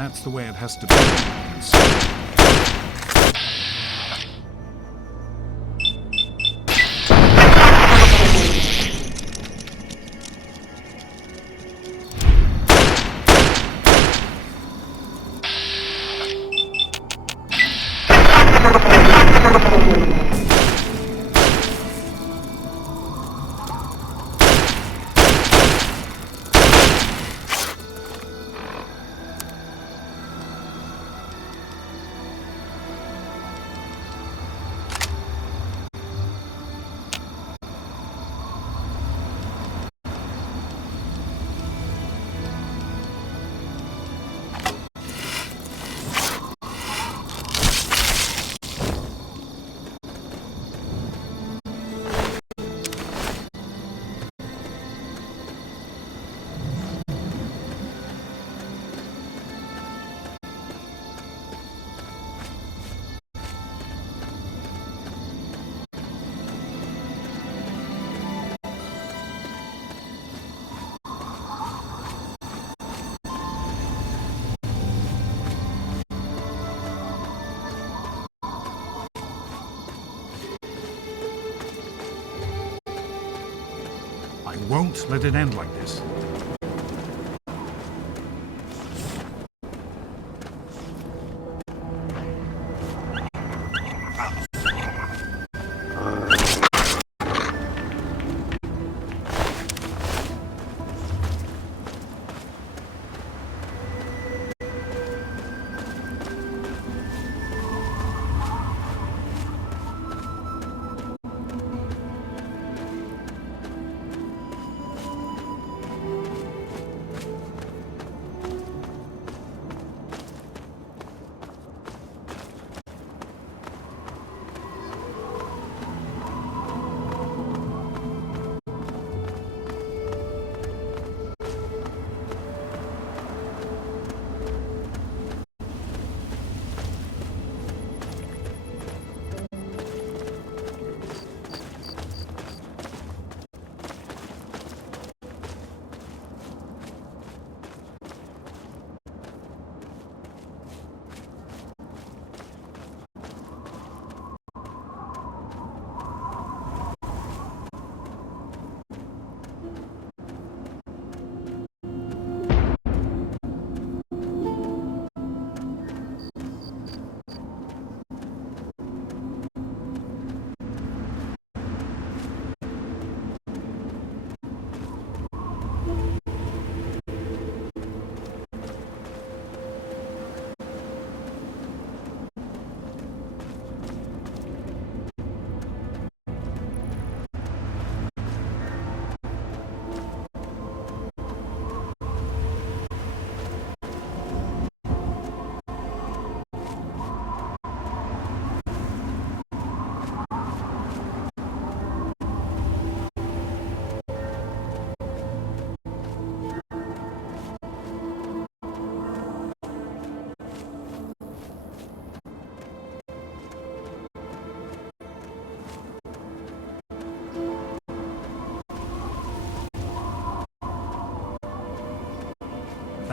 That's the way it has to be. And so I won't let it end like this.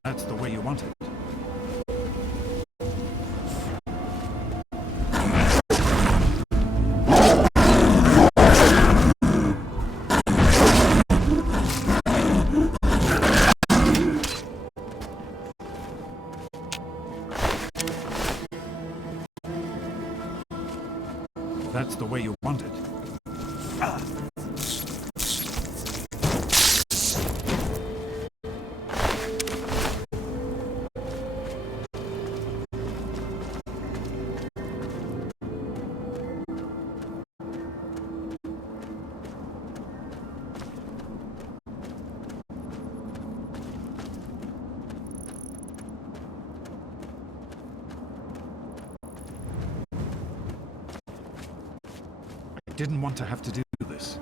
That's the way you want it. That's the way you want it. I didn't want to have to do this.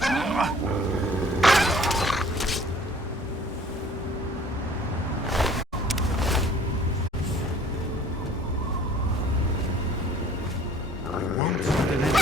I won't let it end.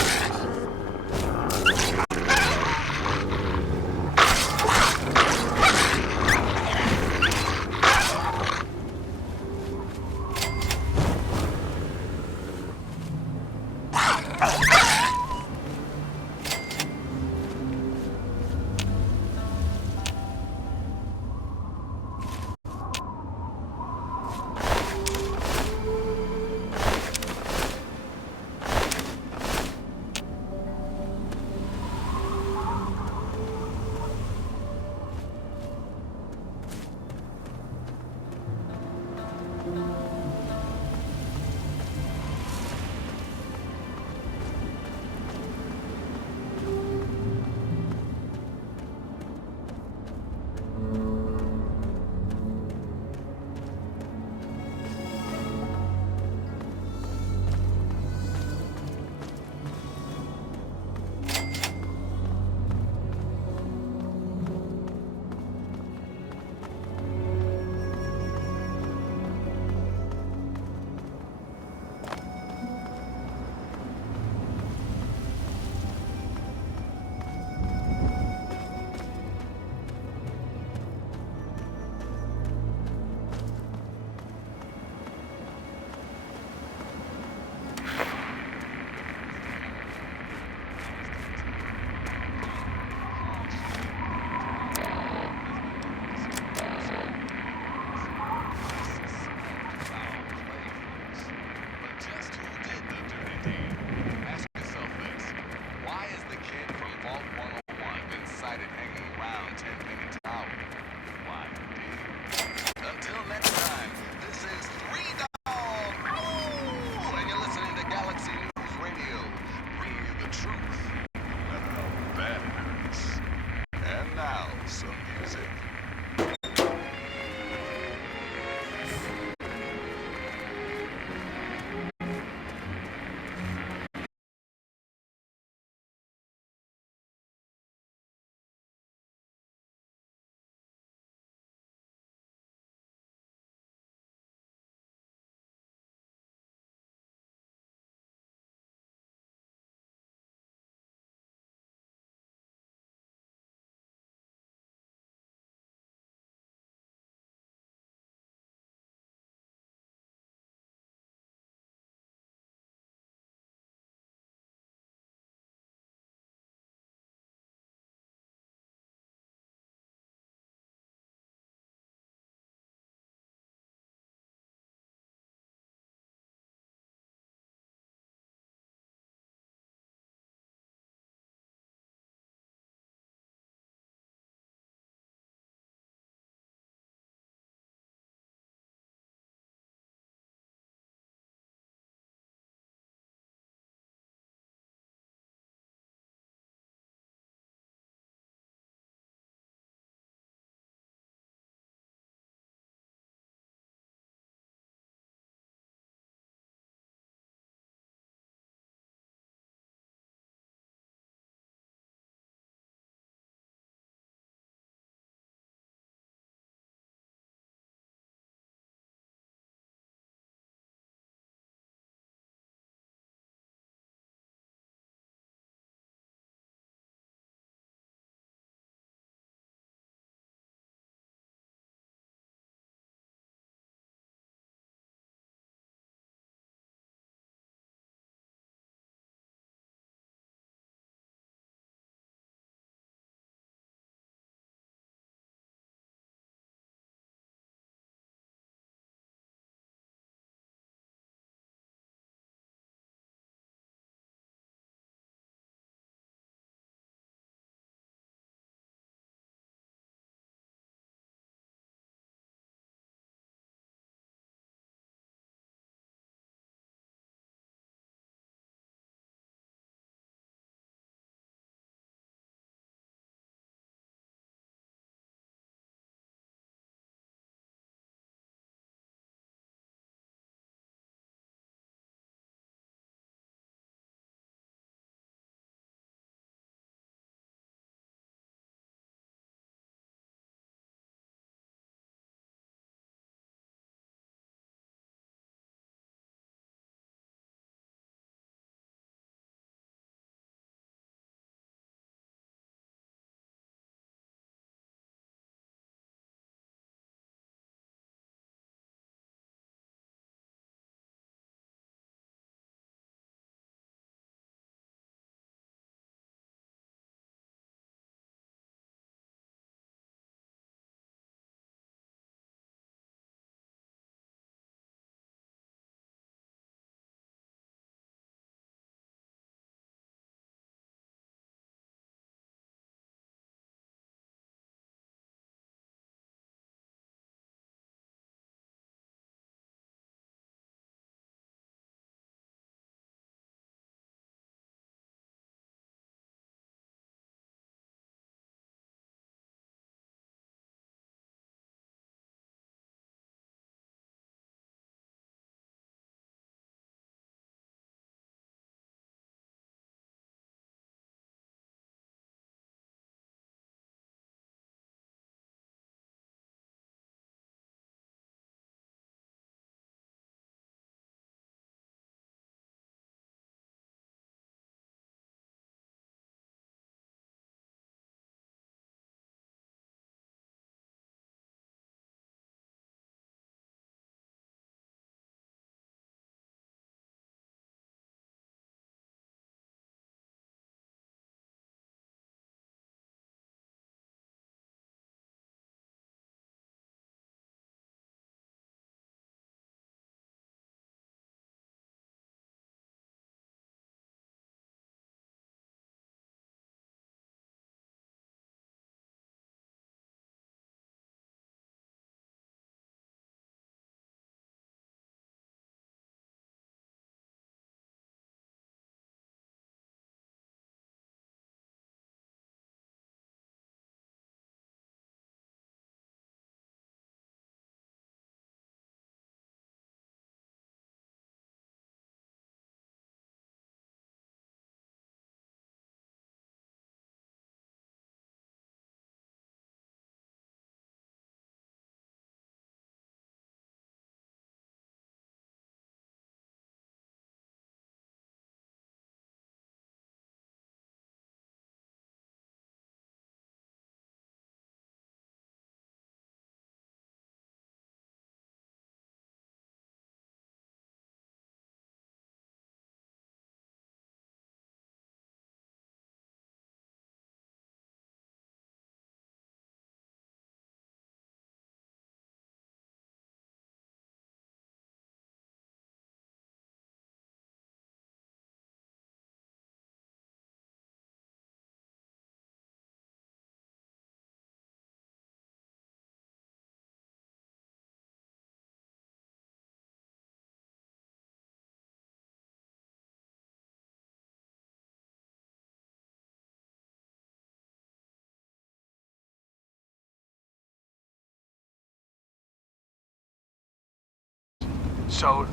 So,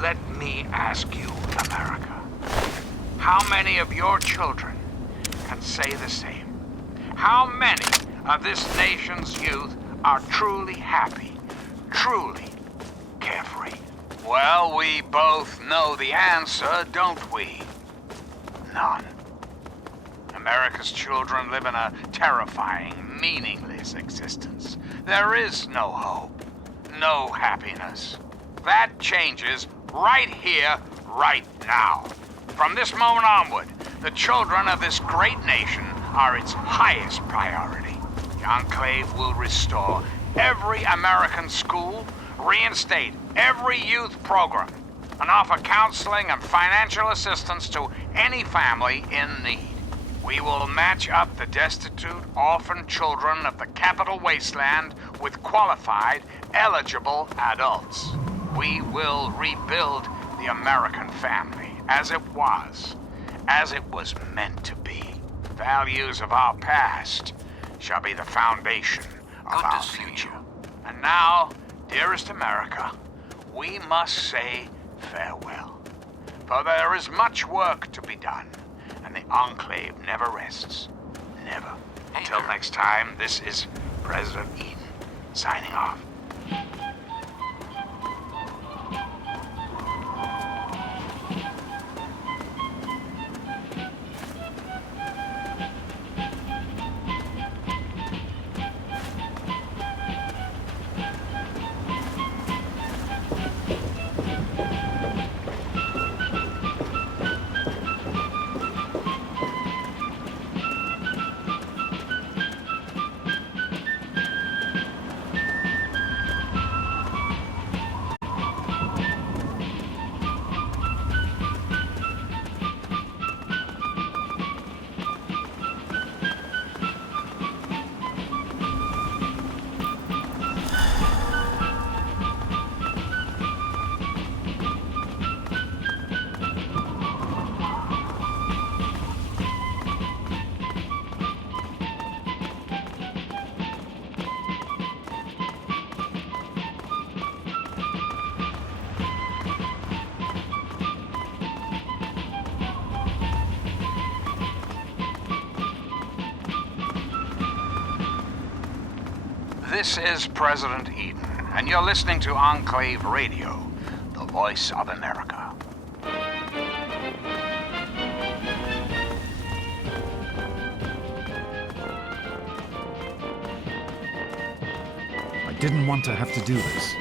let me ask you, America. How many of your children can say the same? How many of this nation's youth are truly happy, truly carefree? Well, we both know the answer, don't we? None. America's children live in a terrifying, meaningless existence. There is no hope, no happiness. That changes right here, right now. From this moment onward, the children of this great nation are its highest priority. The Enclave will restore every American school, reinstate every youth program, and offer counseling and financial assistance to any family in need. We will match up the destitute, orphan children of the capital wasteland with qualified, eligible adults. We will rebuild the American family as it was meant to be. Values of our past shall be the foundation of our future. And now, dearest America, we must say farewell. For there is much work to be done, and the Enclave never rests. Never. Until next time, this is President Eden, signing off. This is President Eden, and you're listening to Enclave Radio, the voice of America. I didn't want to have to do this.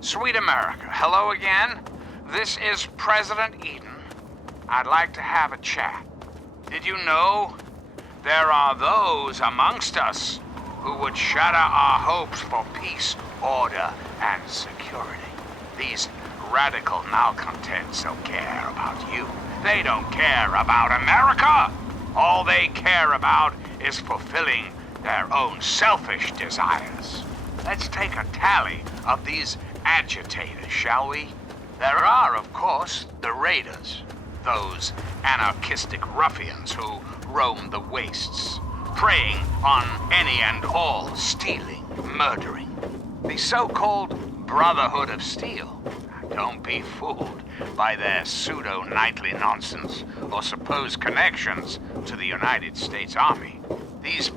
Sweet America, hello again. This is President Eden. I'd like to have a chat. Did you know there are those amongst us who would shatter our hopes for peace, order, and security? These radical malcontents don't care about you. They don't care about America. All they care about is fulfilling their own selfish desires. Let's take a tally of these agitators, shall we? There are, of course, the raiders, those anarchistic ruffians who roam the wastes, preying on any and all, stealing, murdering. The so-called Brotherhood of Steel. Don't be fooled by their pseudo-knightly nonsense or supposed connections to the United States Army. These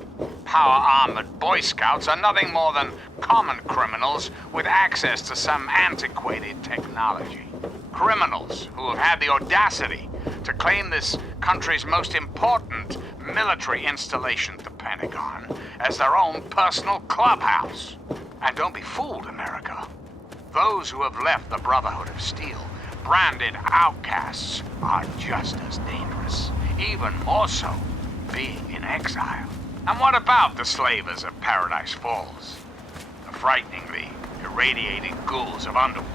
power-armored Boy Scouts are nothing more than common criminals with access to some antiquated technology. Criminals who have had the audacity to claim this country's most important military installation, the Pentagon, as their own personal clubhouse. And don't be fooled, America. Those who have left the Brotherhood of Steel, branded outcasts, are just as dangerous, even more so, being in exile. And what about the slavers of Paradise Falls? The frighteningly irradiating ghouls of Underworld.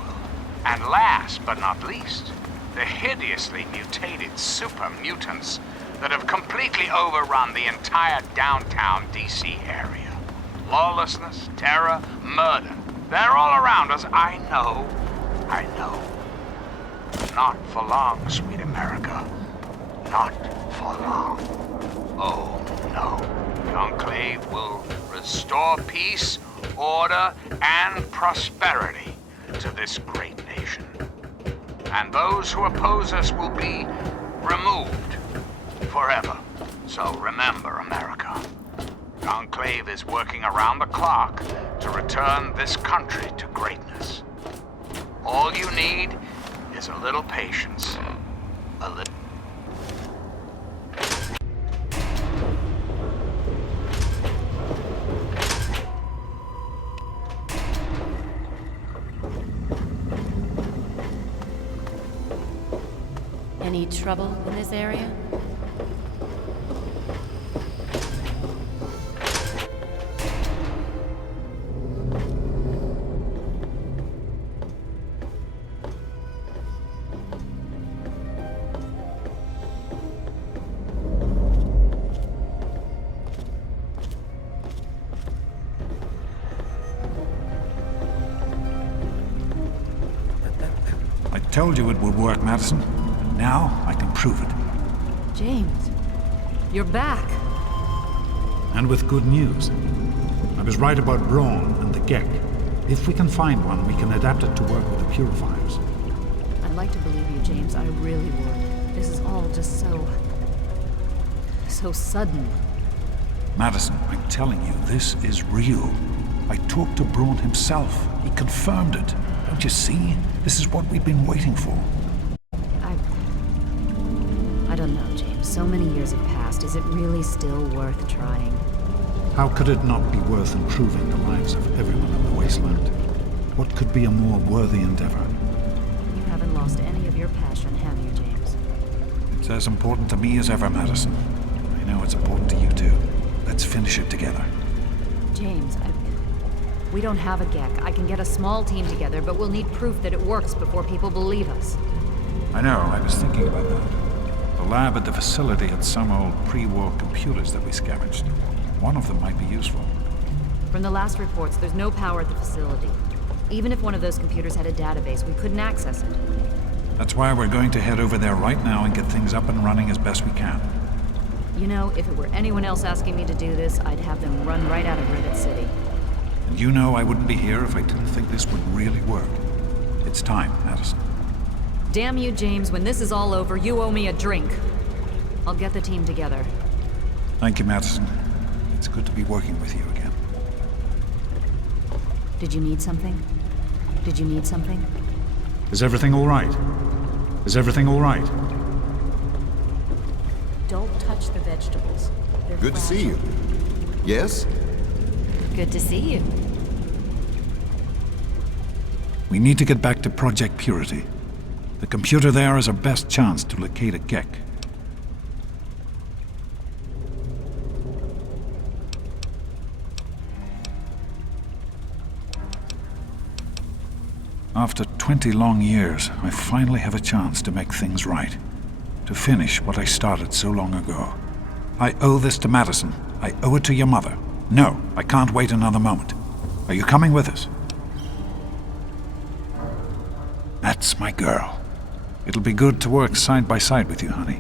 And last but not least, the hideously mutated super mutants that have completely overrun the entire downtown DC area. Lawlessness, terror, murder. They're all around us. I know. Not for long, sweet America. Not for long. Oh, no. The Enclave will restore peace, order, and prosperity to this great nation. And those who oppose us will be removed forever. So remember, America. The Enclave is working around the clock to return this country to greatness. All you need is a little patience. A little... Any trouble in this area? I told you it would work, Madison. Now I can prove it. James, you're back. And with good news. I was right about Braun and the Gek. If we can find one, we can adapt it to work with the purifiers. I'd like to believe you, James. I really would. This is all just so sudden. Madison, I'm telling you, this is real. I talked to Braun himself. He confirmed it. Don't you see? This is what we've been waiting for. I don't know, James. So many years have passed. Is it really still worth trying? How could it not be worth improving the lives of everyone in the wasteland? What could be a more worthy endeavor? You haven't lost any of your passion, have you, James? It's as important to me as ever, Madison. I know it's important to you too. Let's finish it together. James, we don't have a Gek. I can get a small team together, but we'll need proof that it works before people believe us. I know, I was thinking about that. The lab at the facility had some old pre-war computers that we scavenged. One of them might be useful. From the last reports, there's no power at the facility. Even if one of those computers had a database, we couldn't access it. That's why we're going to head over there right now and get things up and running as best we can. You know, if it were anyone else asking me to do this, I'd have them run right out of Rivet City. And you know I wouldn't be here if I didn't think this would really work. It's time, Madison. Damn you, James. When this is all over, you owe me a drink. I'll get the team together. Thank you, Madison. It's good to be working with you again. Did you need something? Did you need something? Is everything all right? Is everything all right? Don't touch the vegetables. They're Good to see you. Yes? Good to see you. We need to get back to Project Purity. The computer there is our best chance to locate a Gek. After 20 long years, I finally have a chance to make things right. To finish what I started so long ago. I owe this to Madison. I owe it to your mother. No, I can't wait another moment. Are you coming with us? That's my girl. It'll be good to work side by side with you, honey.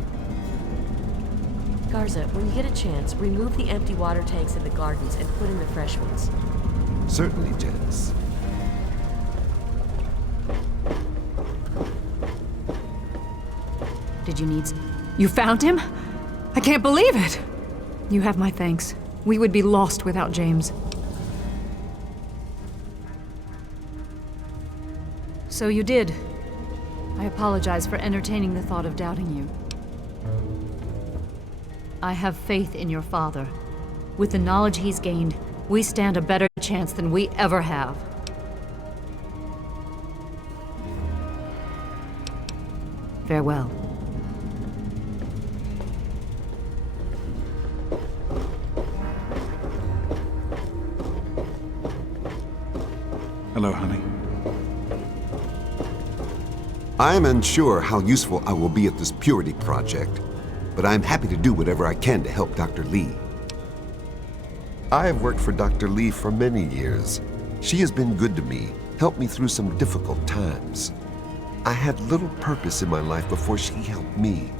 Garza, when you get a chance, remove the empty water tanks in the gardens and put in the fresh ones. Certainly, Janice. Did you need You found him? I can't believe it! You have my thanks. We would be lost without James. So you did. I apologize for entertaining the thought of doubting you. I have faith in your father. With the knowledge he's gained, we stand a better chance than we ever have. Farewell. Hello, honey. I'm unsure how useful I will be at this Purity project, but I'm happy to do whatever I can to help Dr. Lee. I have worked for Dr. Lee for many years. She has been good to me, helped me through some difficult times. I had little purpose in my life before she helped me.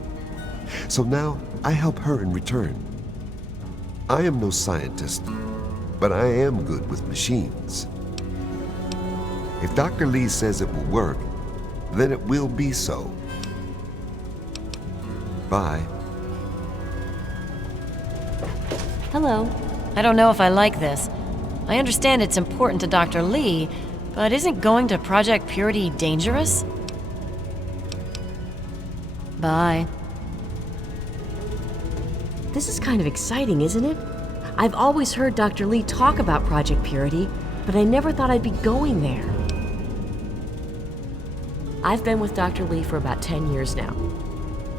So now I help her in return. I am no scientist, but I am good with machines. If Dr. Lee says it will work, then it will be so. Bye. Hello. I don't know if I like this. I understand it's important to Dr. Lee, but isn't going to Project Purity dangerous? Bye. This is kind of exciting, isn't it? I've always heard Dr. Lee talk about Project Purity, but I never thought I'd be going there. I've been with Dr. Lee for about 10 years now.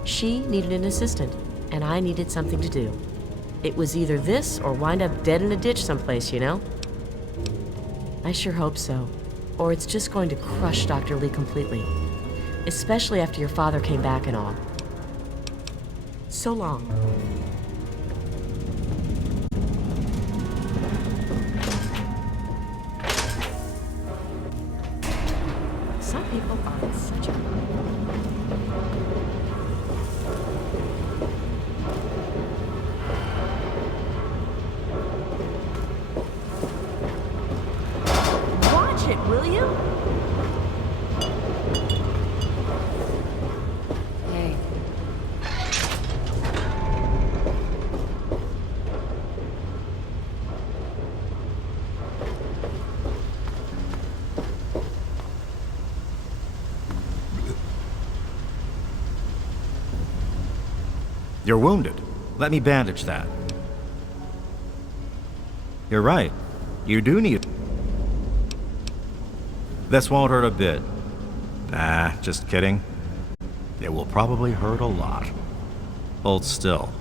She needed an assistant, and I needed something to do. It was either this or wind up dead in a ditch someplace, you know? I sure hope so. Or it's just going to crush Dr. Lee completely. Especially after your father came back and all. So long. Some people are in such a... Watch it, will you? Hey. You're wounded. Let me bandage that. You're right. You do need... This won't hurt a bit. Nah, just kidding. It will probably hurt a lot. Hold still.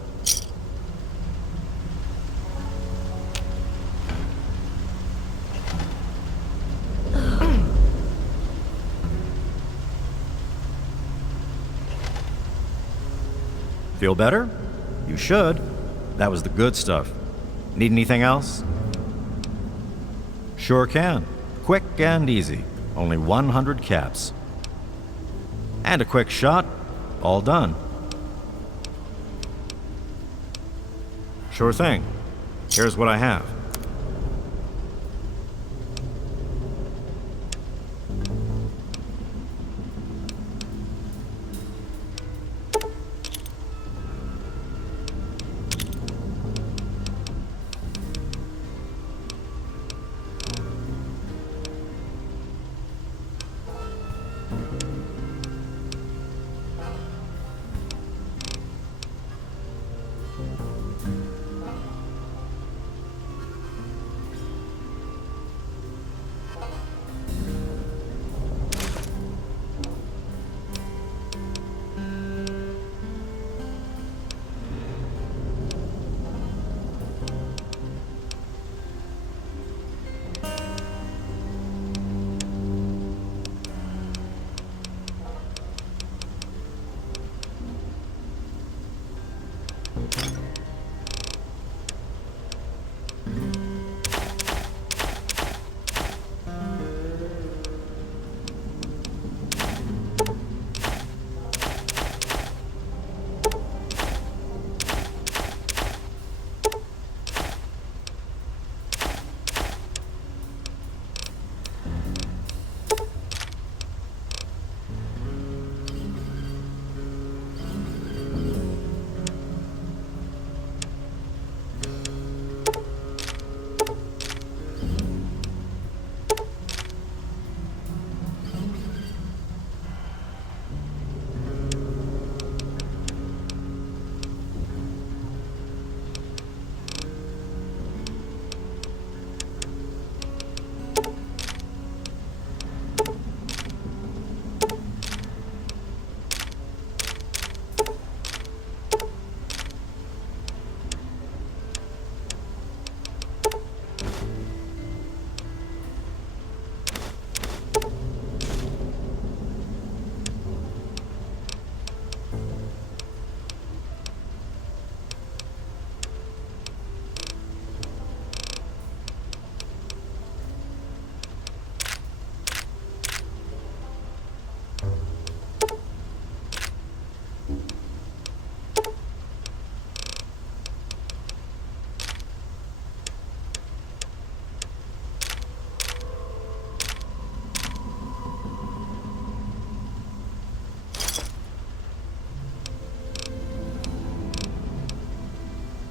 Feel better? You should. That was the good stuff. Need anything else? Sure can. Quick and easy. Only 100 caps. And a quick shot. All done. Sure thing. Here's what I have.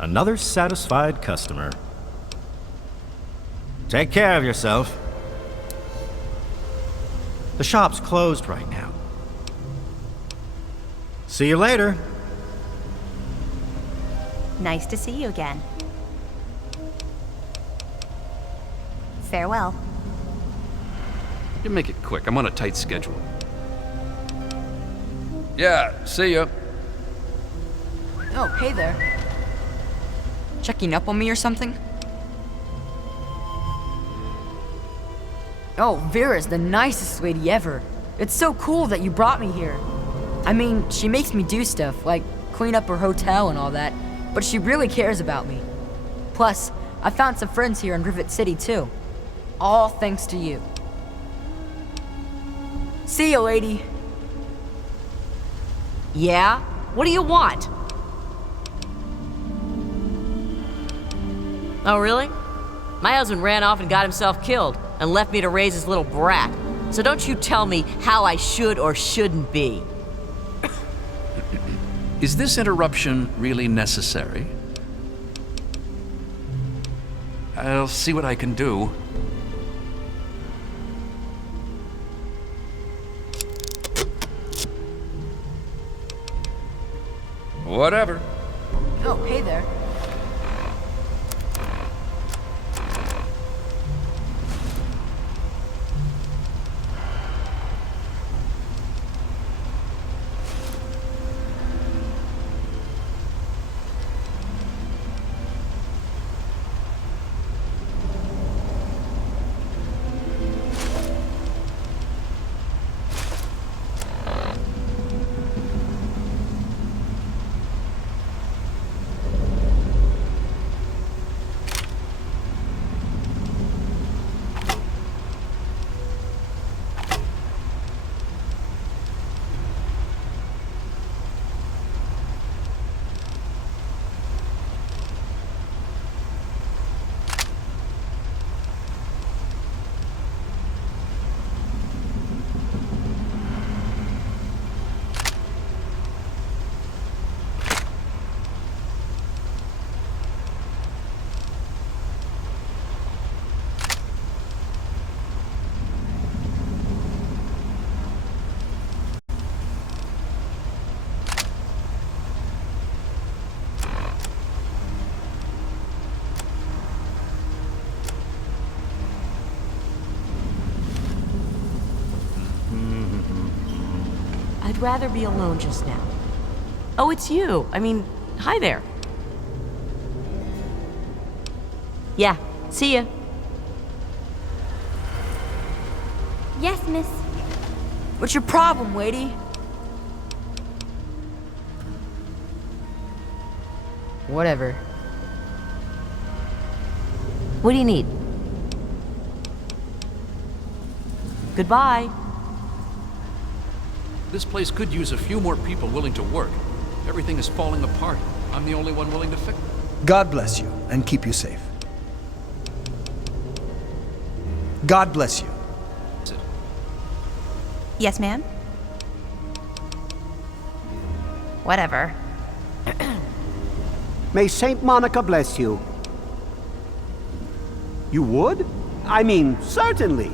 Another satisfied customer. Take care of yourself. The shop's closed right now. See you later. Nice to see you again. Farewell. You make it quick. I'm on a tight schedule. Yeah, see ya. Oh, hey there. Checking up on me or something? Oh, Vera's the nicest lady ever. It's so cool that you brought me here. I mean, she makes me do stuff, like clean up her hotel and all that, but she really cares about me. Plus, I found some friends here in Rivet City, too. All thanks to you. See you, lady. Yeah? What do you want? Oh, really? My husband ran off and got himself killed and left me to raise his little brat. So don't you tell me how I should or shouldn't be. Is this interruption really necessary? I'll see what I can do. Whatever. Oh, hey there. I'd rather be alone just now. Oh, it's you. I mean, hi there. Yeah, see ya. Yes, miss. What's your problem, lady? Whatever. What do you need? Goodbye. This place could use a few more people willing to work. Everything is falling apart. I'm the only one willing to fix it. God bless you and keep you safe. God bless you. Yes, ma'am? Whatever. May Saint Monica bless you. You would? I mean, certainly.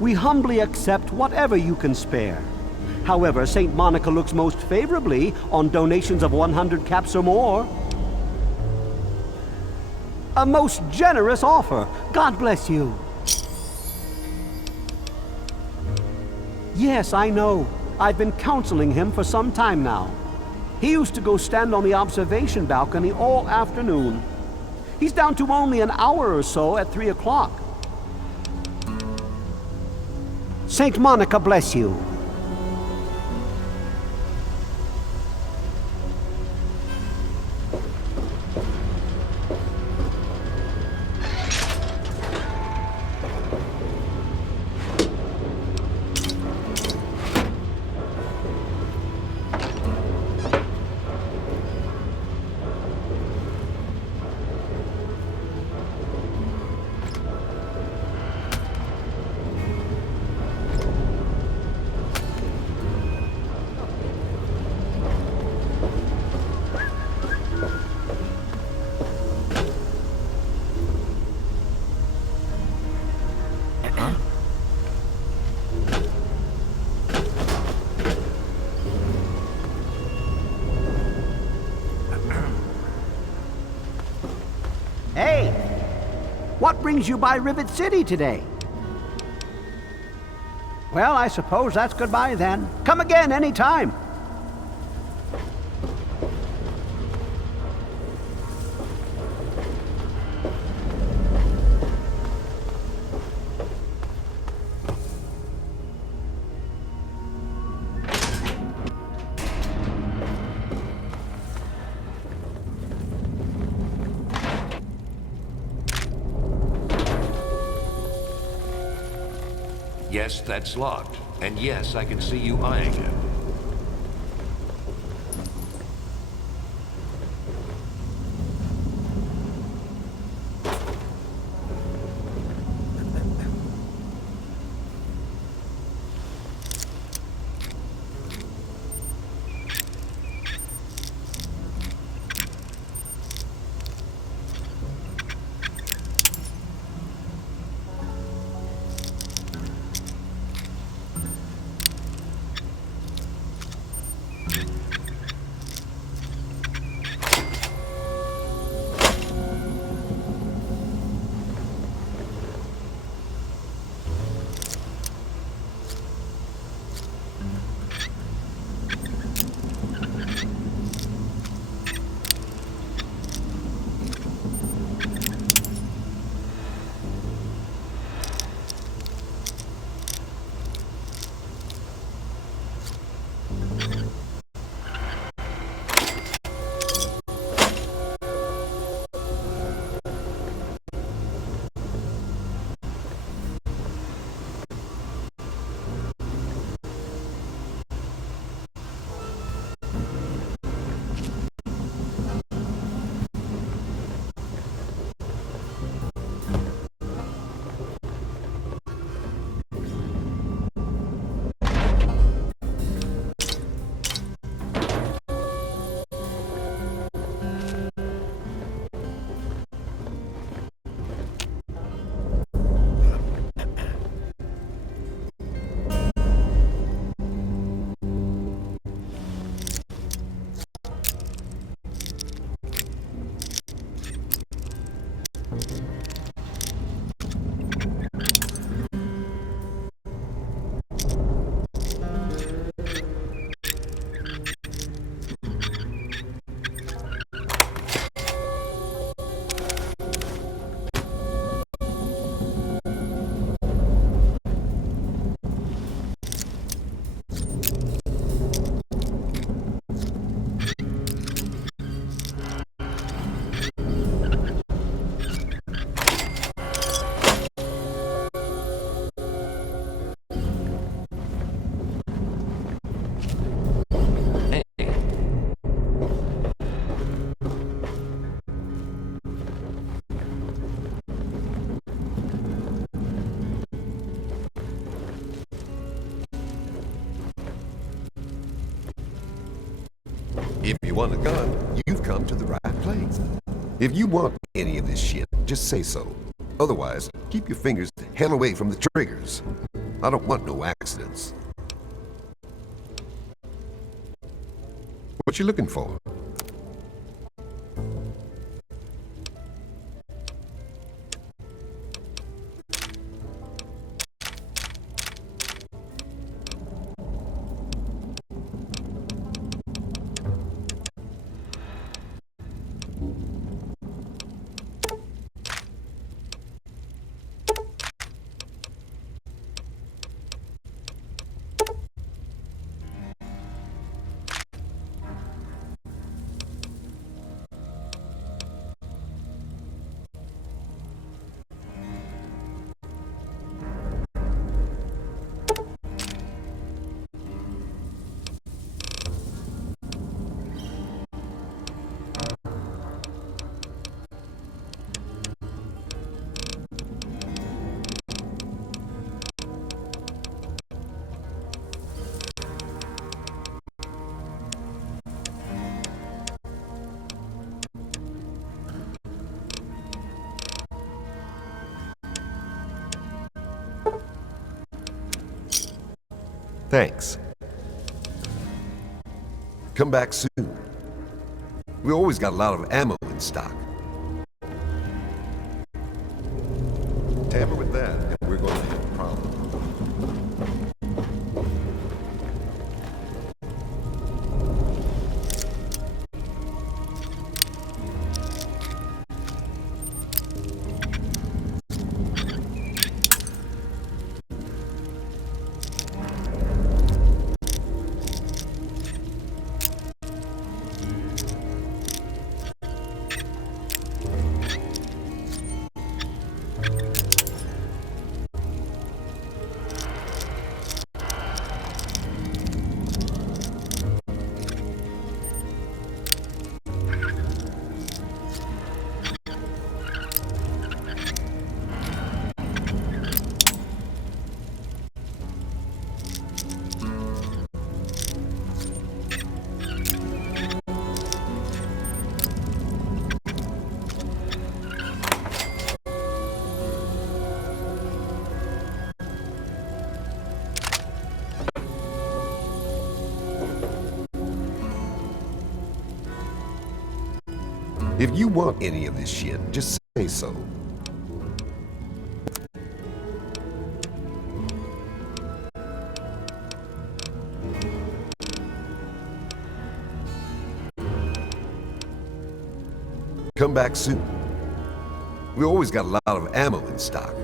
We humbly accept whatever you can spare. However, Saint Monica looks most favorably on donations of 100 caps or more. A most generous offer. God bless you. Yes, I know. I've been counseling him for some time now. He used to go stand on the observation balcony all afternoon. He's down to only an hour or so at 3 o'clock. Saint Monica bless you. Hey! What brings you by Rivet City today? Well, I suppose that's goodbye then. Come again anytime. Yes, that's locked. And yes, I can see you eyeing it. If you want a gun, you've come to the right place. If you want any of this shit, just say so. Otherwise, keep your fingers the hell away from the triggers. I don't want no accidents. What you looking for? Thanks. Come back soon. We always got a lot of ammo in stock. Tamper with that, and we're going to have a problem. If you want any of this shit, just say so. Come back soon. We always got a lot of ammo in stock.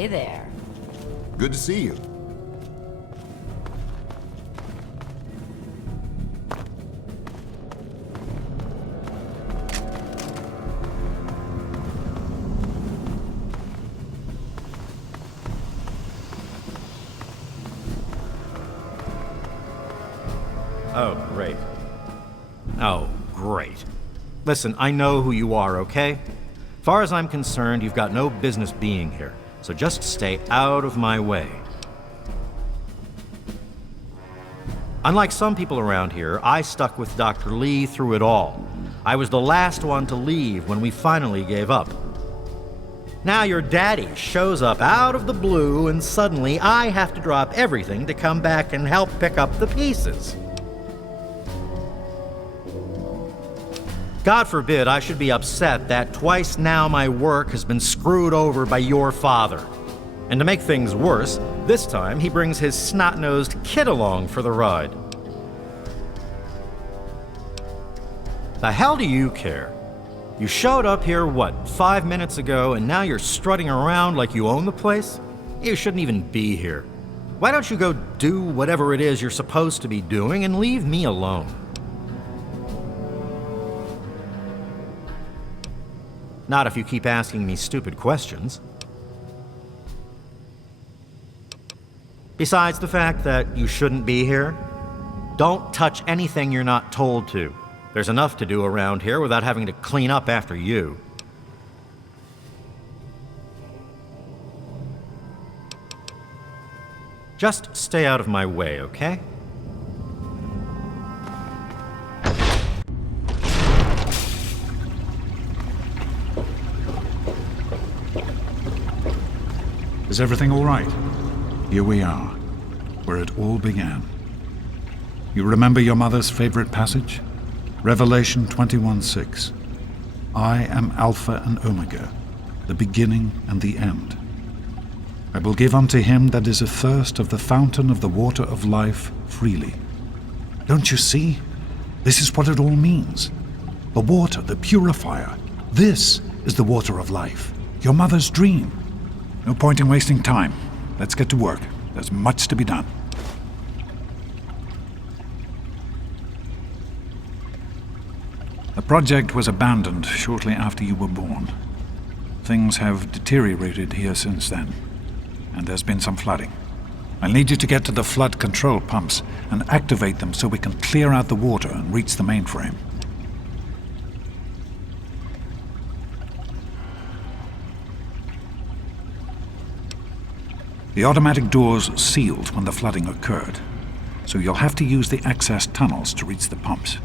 Hey there. Good to see you. Oh, great. Oh, great. Listen, I know who you are, okay? Far as I'm concerned, you've got no business being here, so just stay out of my way. Unlike some people around here, I stuck with Dr. Lee through it all. I was the last one to leave when we finally gave up. Now your daddy shows up out of the blue, and suddenly I have to drop everything to come back and help pick up the pieces. God forbid I should be upset that twice now my work has been screwed over by your father. And to make things worse, this time he brings his snot-nosed kid along for the ride. The hell do you care? You showed up here, what, 5 minutes ago, and now you're strutting around like you own the place? You shouldn't even be here. Why don't you go do whatever it is you're supposed to be doing and leave me alone? Not if you keep asking me stupid questions. Besides the fact that you shouldn't be here, don't touch anything you're not told to. There's enough to do around here without having to clean up after you. Just stay out of my way, okay? Is everything all right? Here we are, where it all began. You remember your mother's favorite passage? Revelation 21:6. I am Alpha and Omega, the beginning and the end. I will give unto him that is athirst of the fountain of the water of life freely. Don't you see? This is what it all means. The water, the purifier. This is the water of life. Your mother's dream. No point in wasting time. Let's get to work. There's much to be done. The project was abandoned shortly after you were born. Things have deteriorated here since then, and there's been some flooding. I'll need you to get to the flood control pumps and activate them so we can clear out the water and reach the mainframe. The automatic doors sealed when the flooding occurred, so you'll have to use the access tunnels to reach the pumps.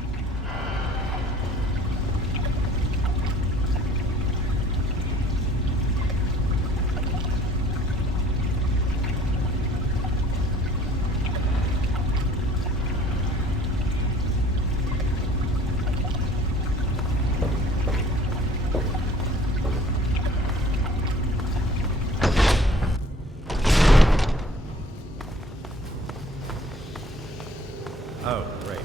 Oh, great.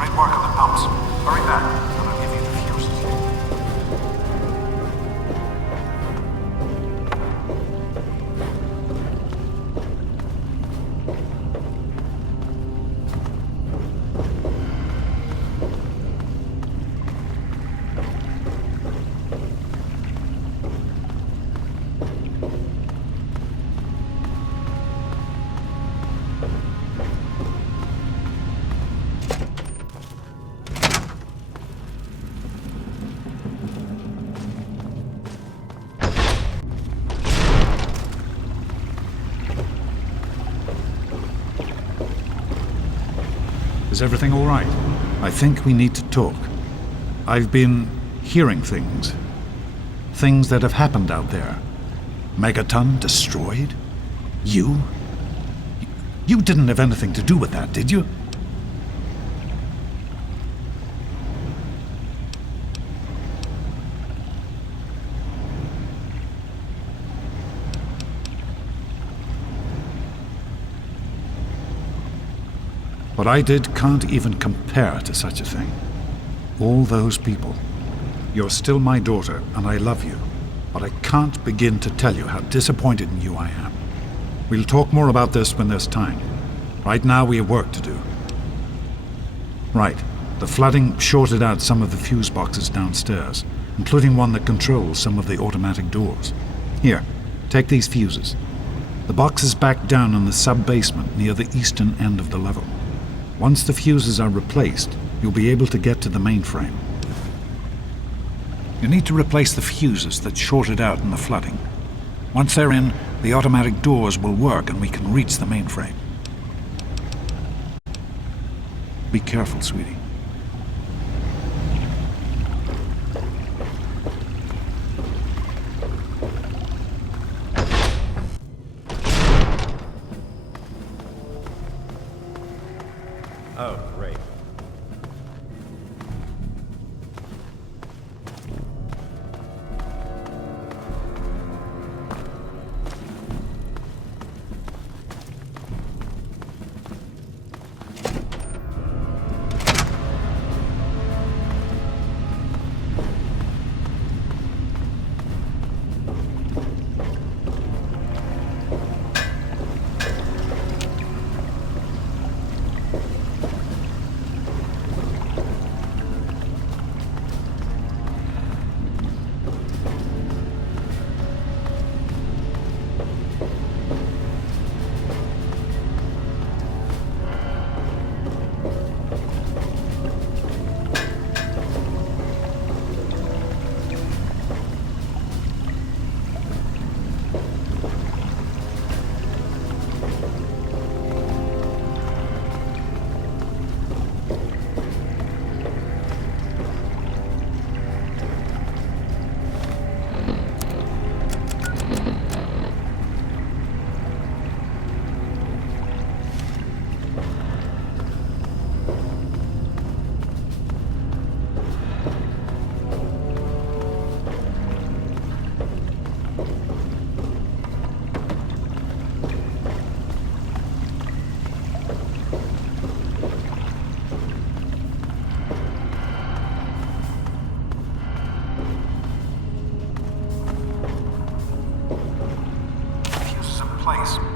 Great work on the pumps. Hurry back, and I'll give you the fuses. Is everything all right? I think we need to talk. I've been hearing things. Things that have happened out there. Megaton destroyed? You? You didn't have anything to do with that, did you? What I did can't even compare to such a thing. All those people. You're still my daughter, and I love you. But I can't begin to tell you how disappointed in you I am. We'll talk more about this when there's time. Right now we have work to do. Right. The flooding shorted out some of the fuse boxes downstairs, including one that controls some of the automatic doors. Here, take these fuses. The box is back down in the sub-basement near the eastern end of the level. Once the fuses are replaced, you'll be able to get to the mainframe. You need to replace the fuses that shorted out in the flooding. Once they're in, the automatic doors will work and we can reach the mainframe. Be careful, sweetie. Oh, great.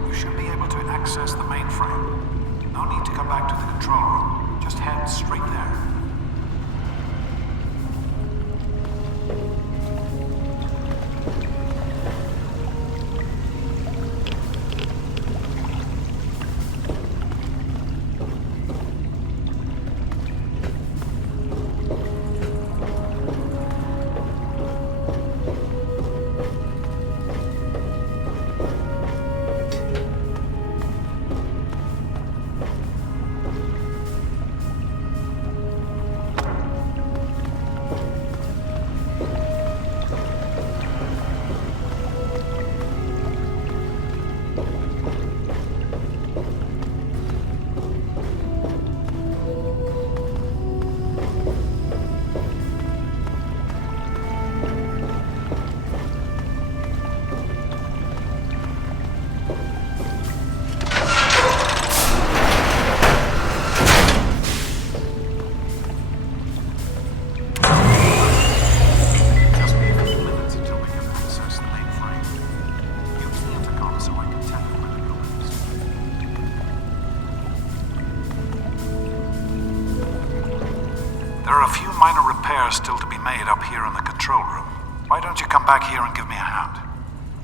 You should be able to access the mainframe. No need to come back to the control room. Just head straight there. Still to be made up here in the control room. Why don't you come back here and give me a hand?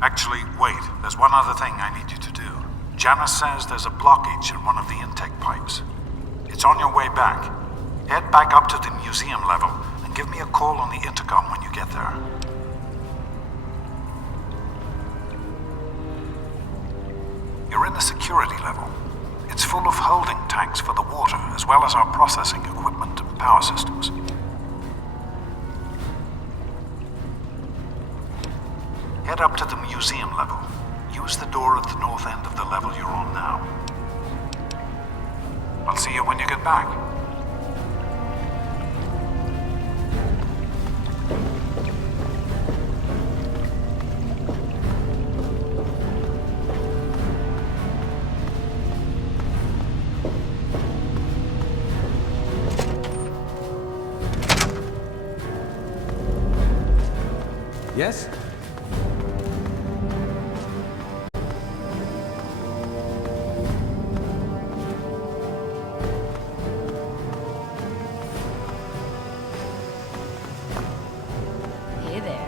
Actually, wait, there's one other thing I need you to do. Janice says there's a blockage in one of the intake pipes. It's on your way back. Head back up to the museum level and give me a call on the intercom when you get there. You're in the security level. It's It's full of holding tanks for the water, as well as our processing equipment and power systems. Head up to the museum level. Use the door at the north end of the level you're on now. I'll see you when you get back. Yes? Hey there.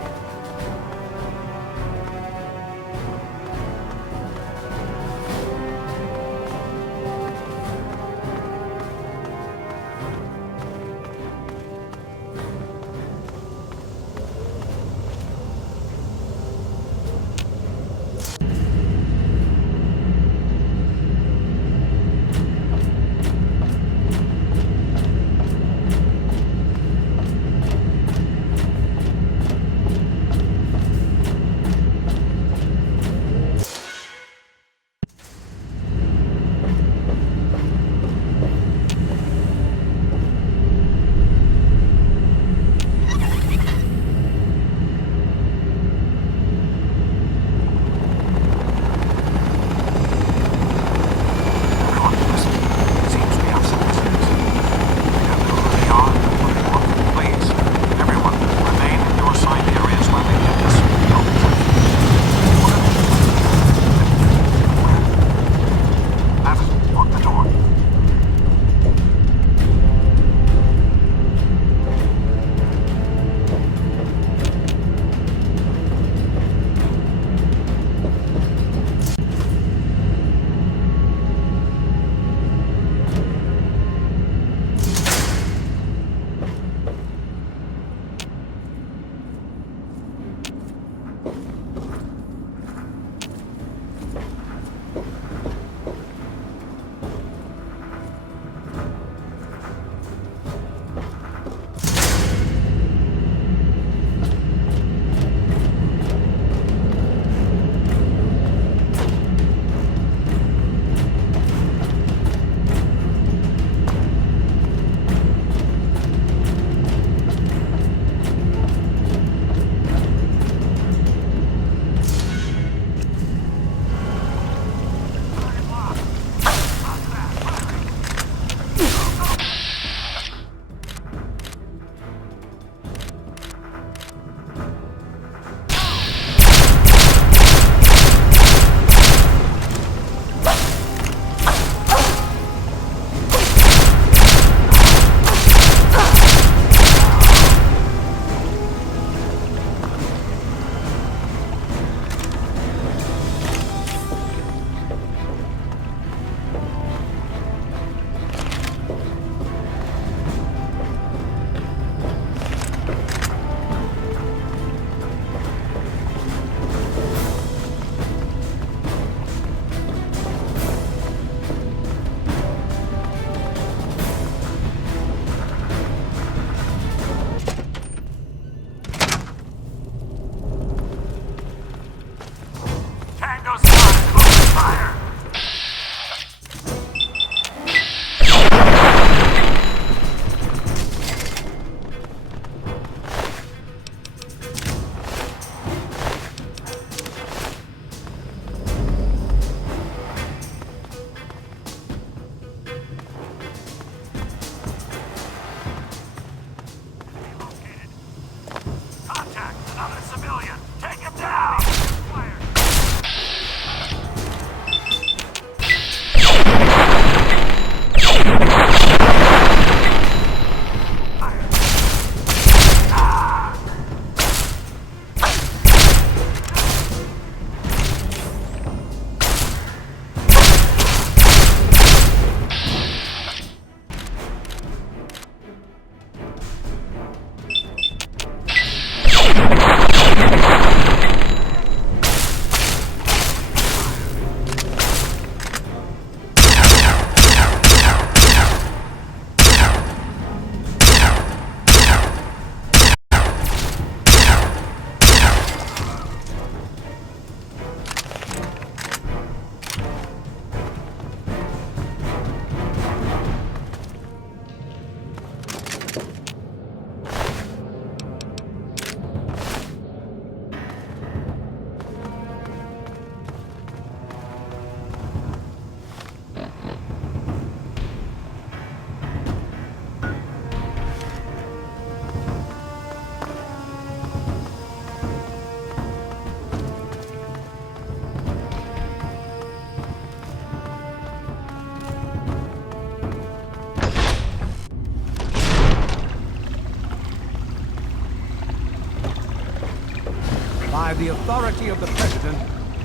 By the authority of the President,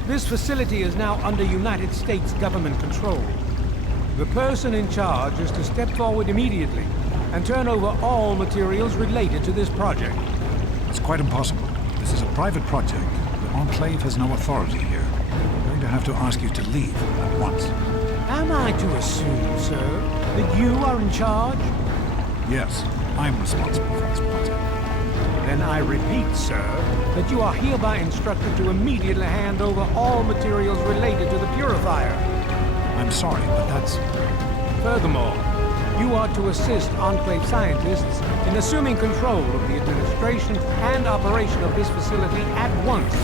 this facility is now under United States government control. The person in charge is to step forward immediately and turn over all materials related to this project. It's quite impossible. This is a private project. The Enclave has no authority here. I'm going to have to ask you to leave at once. Am I to assume, sir, that you are in charge? Yes, I'm responsible for this project. Then I repeat, sir, that you are hereby instructed to immediately hand over all materials related to the purifier. I'm sorry, but that's... Furthermore, you are to assist Enclave scientists in assuming control of the administration and operation of this facility at once.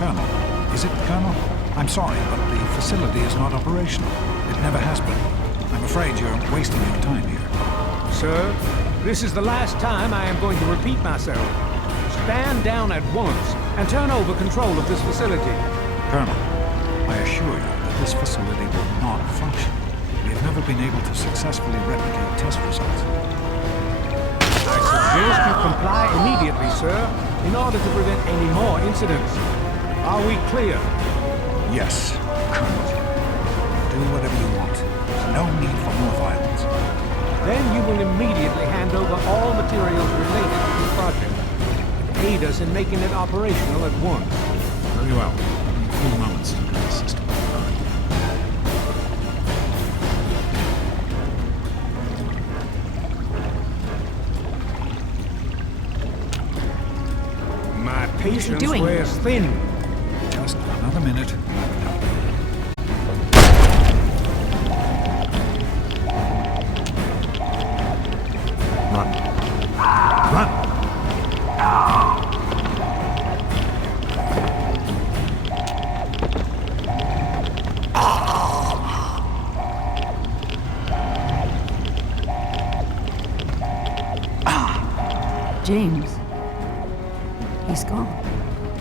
Colonel, is it Colonel? I'm sorry, but the facility is not operational. It never has been. I'm afraid you're wasting your time here. Sir, this is the last time I am going to repeat myself. Stand down at once and turn over control of this facility. Colonel, I assure you that this facility will not function. We have never been able to successfully replicate test results. I suggest you comply immediately, sir, in order to prevent any more incidents. Are we clear? Yes, Colonel. Do whatever you want. There's no need for more violence. Then you will immediately hand over all materials related to this project and aid us in making it operational at once. Very well. In a few moments to the system. My patience doing? wears thin. Just another minute. Run. Run! James. He's gone.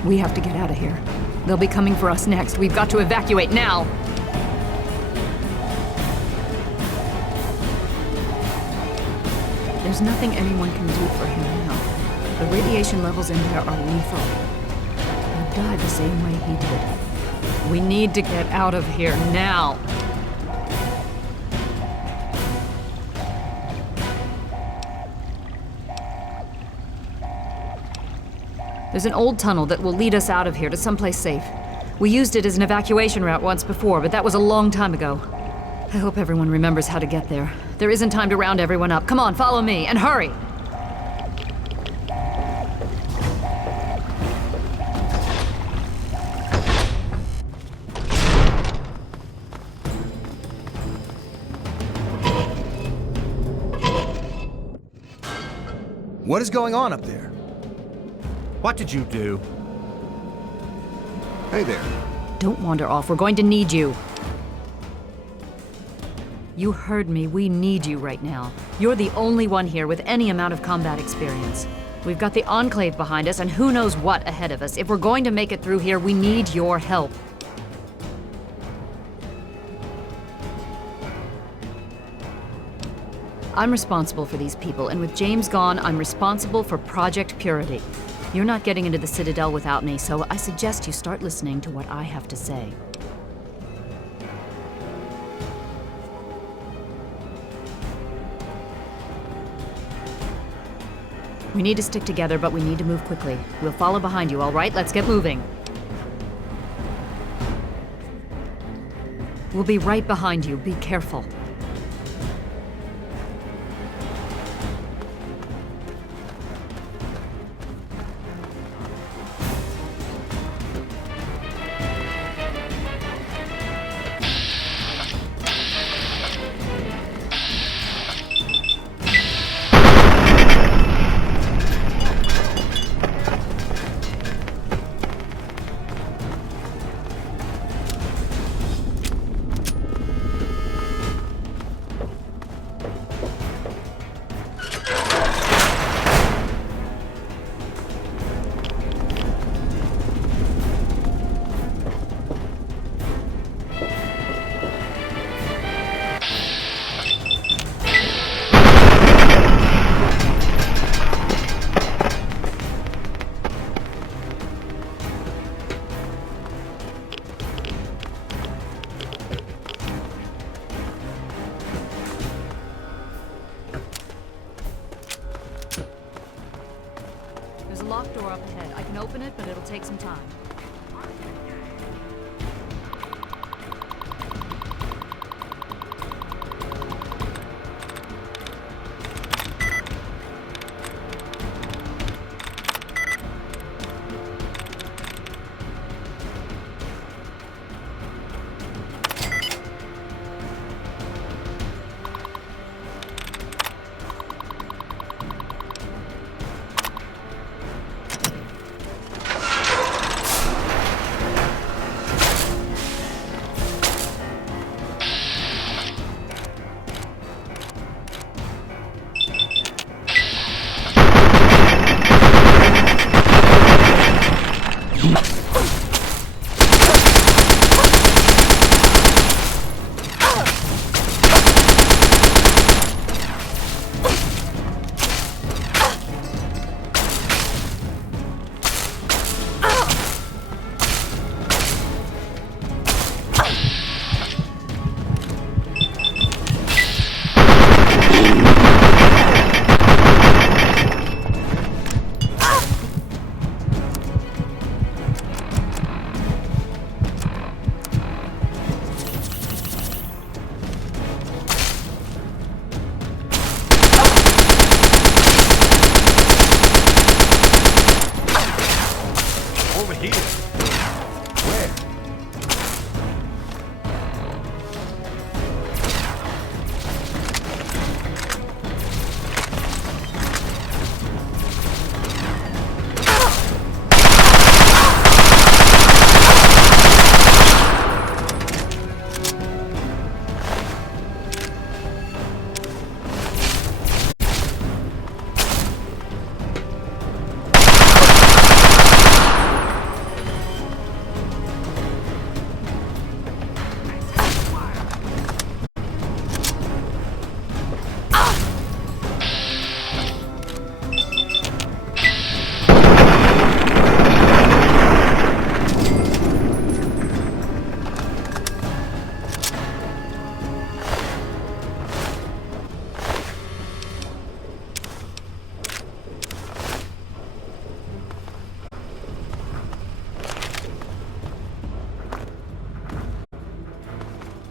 We have to get out of here. They'll be coming for us next. We've got to evacuate now. There's nothing anyone can do for him now. The radiation levels in there are lethal. He'll die the same way he did. We need to get out of here now. There's an old tunnel that will lead us out of here to someplace safe. We used it as an evacuation route once before, but that was a long time ago. I hope everyone remembers how to get there. There isn't time to round everyone up. Come on, follow me, and hurry! What is going on up there? What did you do? Hey there. Don't wander off. We're going to need you. You heard me. We need you right now. You're the only one here with any amount of combat experience. We've got the Enclave behind us and who knows what ahead of us. If we're going to make it through here, we need your help. I'm responsible for these people, and with James gone, I'm responsible for Project Purity. You're not getting into the Citadel without me, so I suggest you start listening to what I have to say. We need to stick together, but we need to move quickly. We'll follow behind you, all right? Let's get moving. We'll be right behind you. Be careful. locked door up ahead. I can open it, but it'll take some time.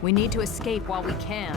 We need to escape while we can.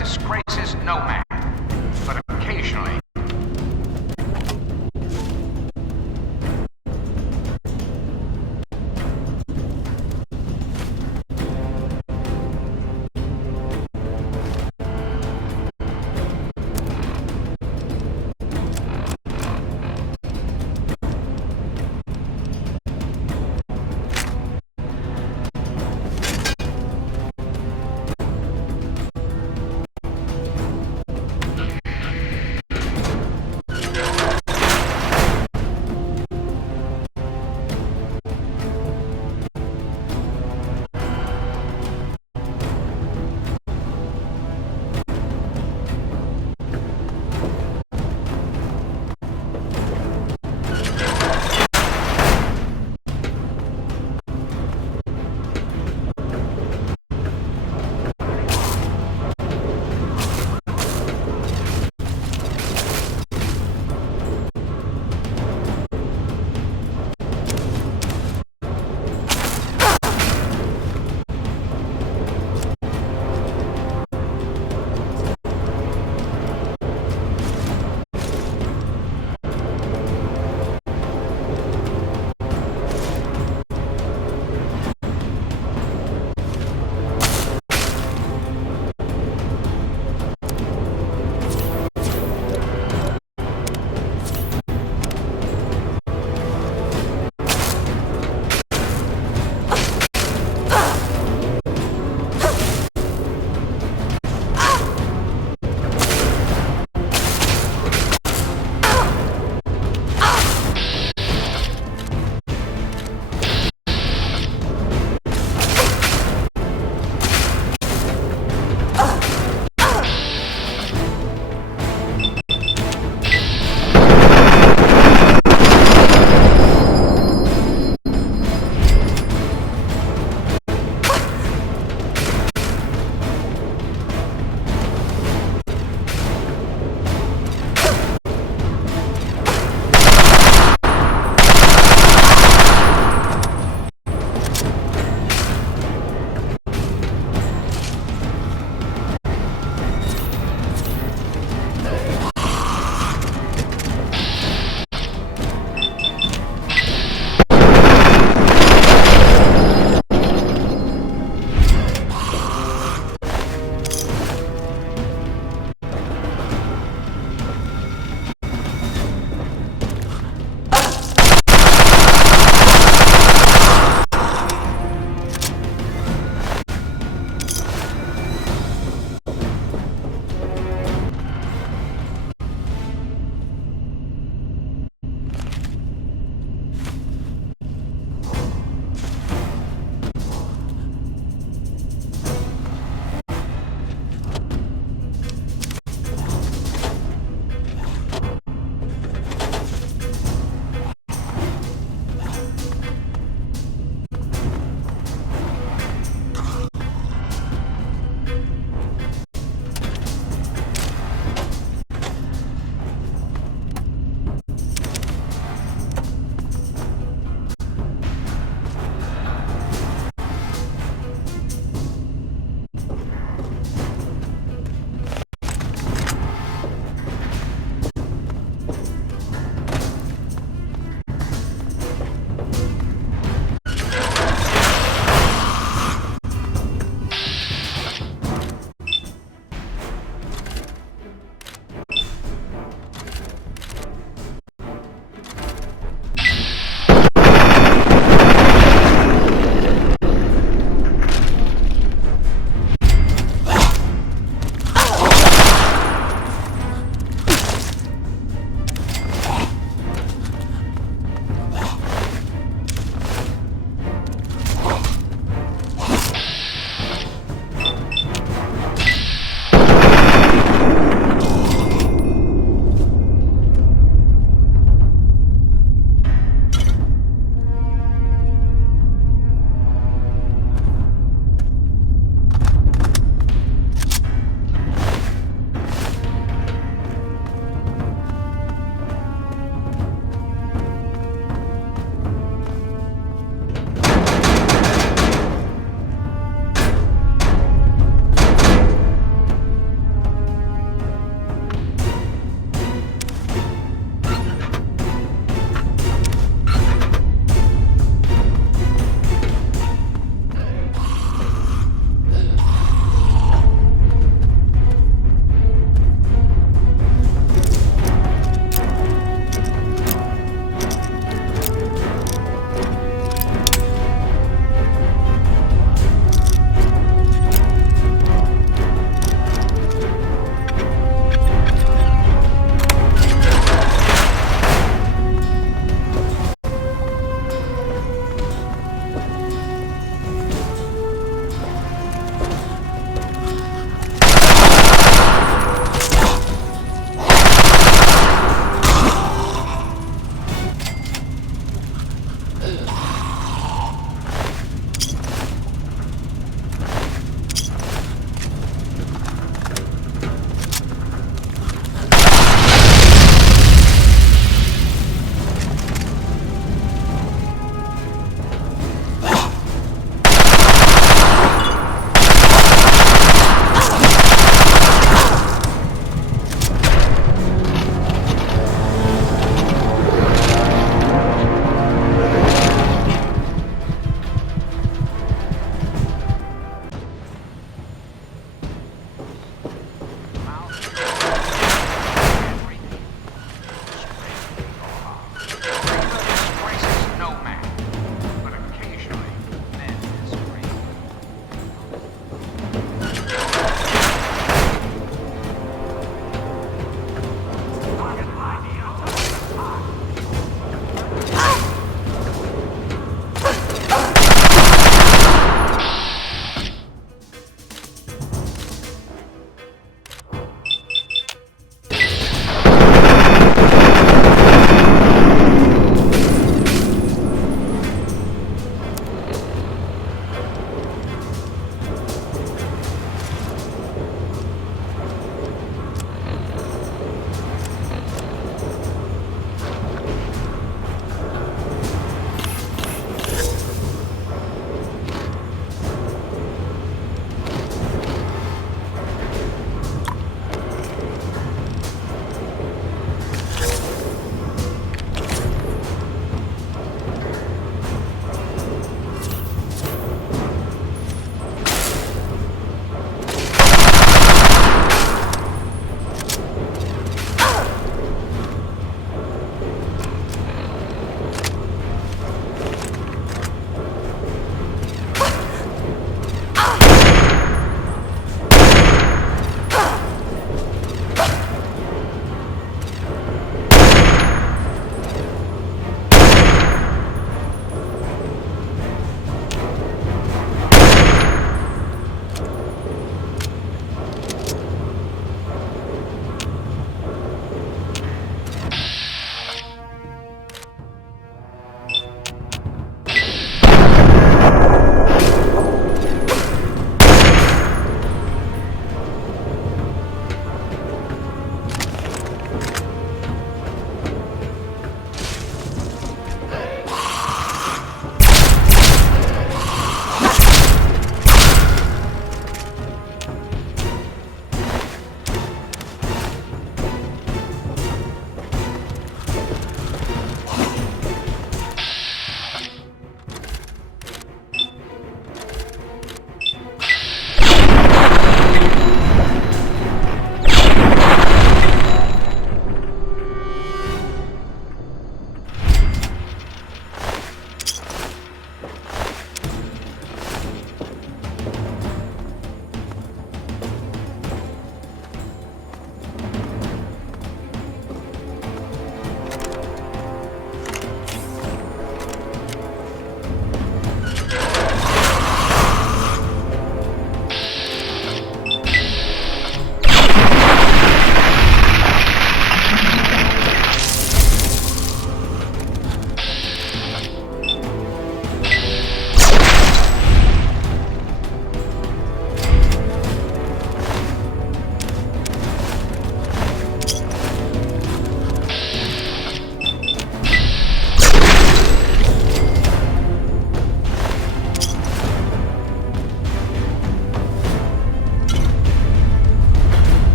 disgraces no man, but occasionally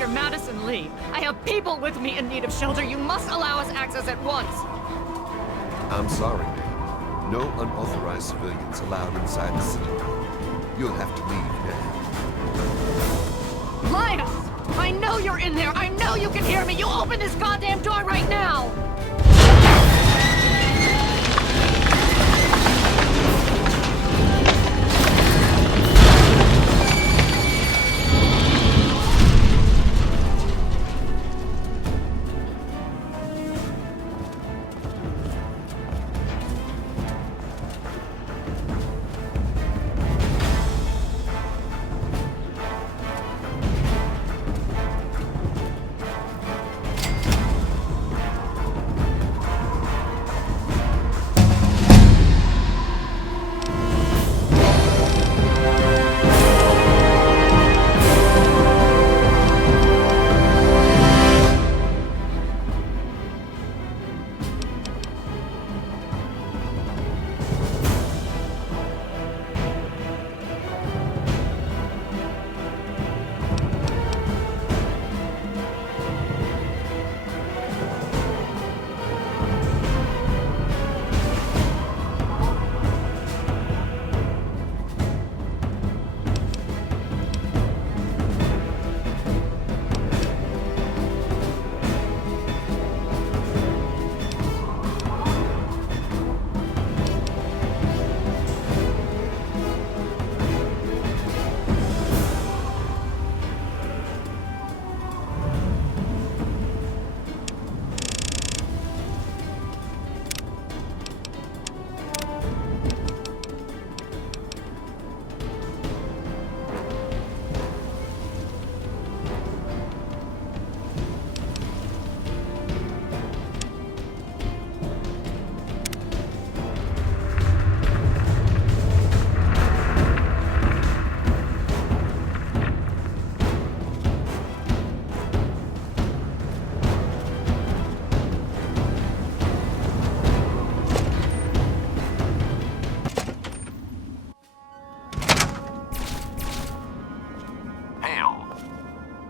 Dr. Madison Lee. I have people with me in need of shelter. You must allow us access at once. I'm sorry, ma'am. No unauthorized civilians allowed inside the city. You'll have to leave now. Linus! I know you're in there! I know you can hear me! You open this goddamn door right now!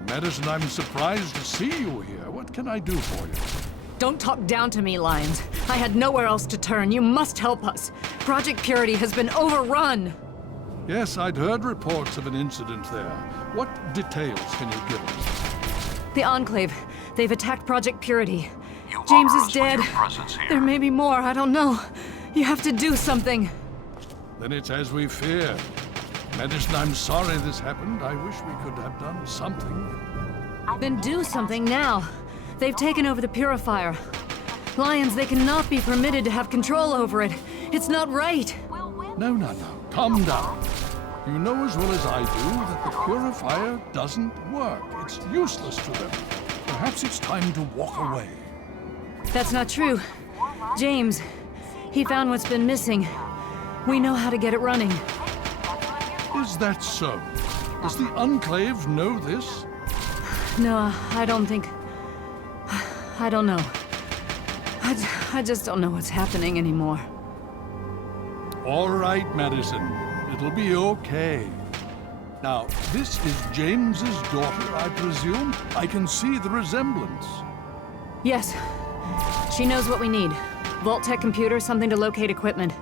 Madison, I'm surprised to see you here. What can I do for you? Don't talk down to me, Lyons. I had nowhere else to turn. You must help us. Project Purity has been overrun. Yes, I'd heard reports of an incident there. What details can you give us? The Enclave. They've attacked Project Purity. James is dead. There may be more. I don't know. You have to do something. Then it's as we feared. Madison, I'm sorry this happened. I wish we could have done something. Then do something now. They've taken over the Purifier. Lyons, they cannot be permitted to have control over it. It's not right. No. Calm down. You know as well as I do that the Purifier doesn't work. It's useless to them. Perhaps it's time to walk away. That's not true. James, he found what's been missing. We know how to get it running. Is that so? Does the Enclave know this? No, I don't think... I don't know. I just don't know what's happening anymore. All right, Madison. It'll be okay. Now, this is James's daughter, I presume? I can see the resemblance. Yes. She knows what we need. Vault-Tec computer, something to locate equipment.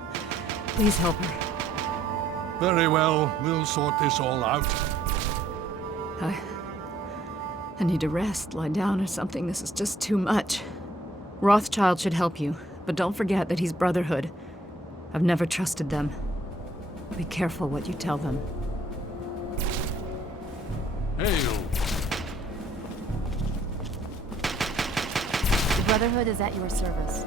Please help her. Very well. We'll sort this all out. I need to rest, lie down or something. This is just too much. Rothschild should help you, but don't forget that he's Brotherhood. I've never trusted them. Be careful what you tell them. Hail. The Brotherhood is at your service.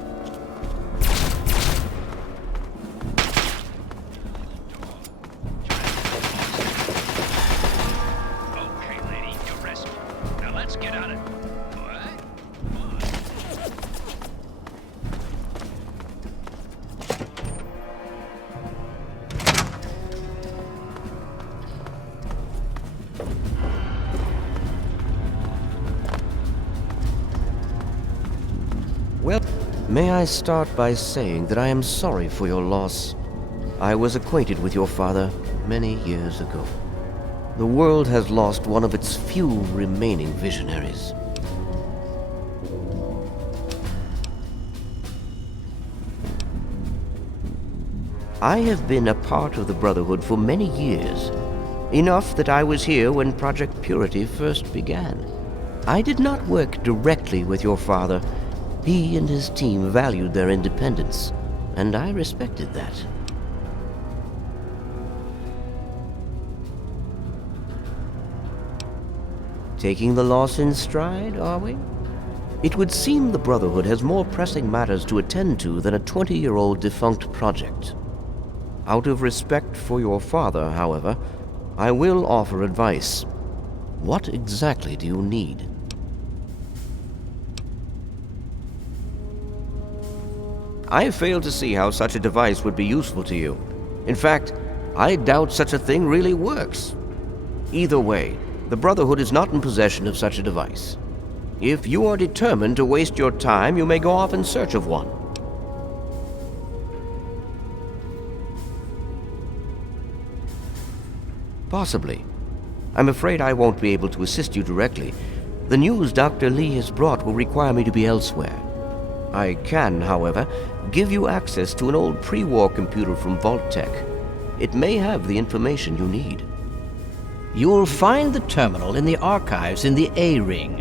Well, may I start by saying that I am sorry for your loss. I was acquainted with your father many years ago. The world has lost one of its few remaining visionaries. I have been a part of the Brotherhood for many years. Enough that I was here when Project Purity first began. I did not work directly with your father. He and his team valued their independence, and I respected that. Taking the loss in stride, are we? It would seem the Brotherhood has more pressing matters to attend to than a 20-year-old defunct project. Out of respect for your father, however, I will offer advice. What exactly do you need? I fail to see how such a device would be useful to you. In fact, I doubt such a thing really works. Either way, the Brotherhood is not in possession of such a device. If you are determined to waste your time, you may go off in search of one. Possibly. I'm afraid I won't be able to assist you directly. The news Dr. Lee has brought will require me to be elsewhere. I can, however, give you access to an old pre-war computer from Vault-Tec. It may have the information you need. You'll find the terminal in the archives in the A-Ring.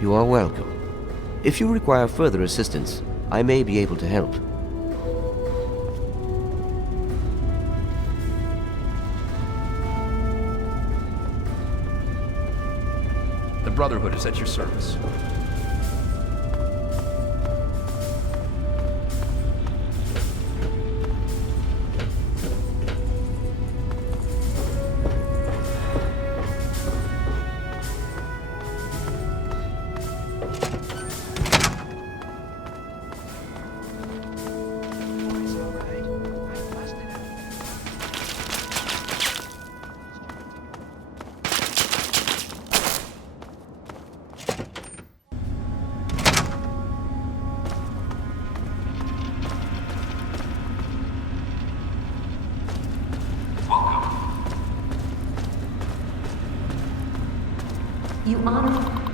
You are welcome. If you require further assistance, I may be able to help. The Brotherhood is at your service. You honor...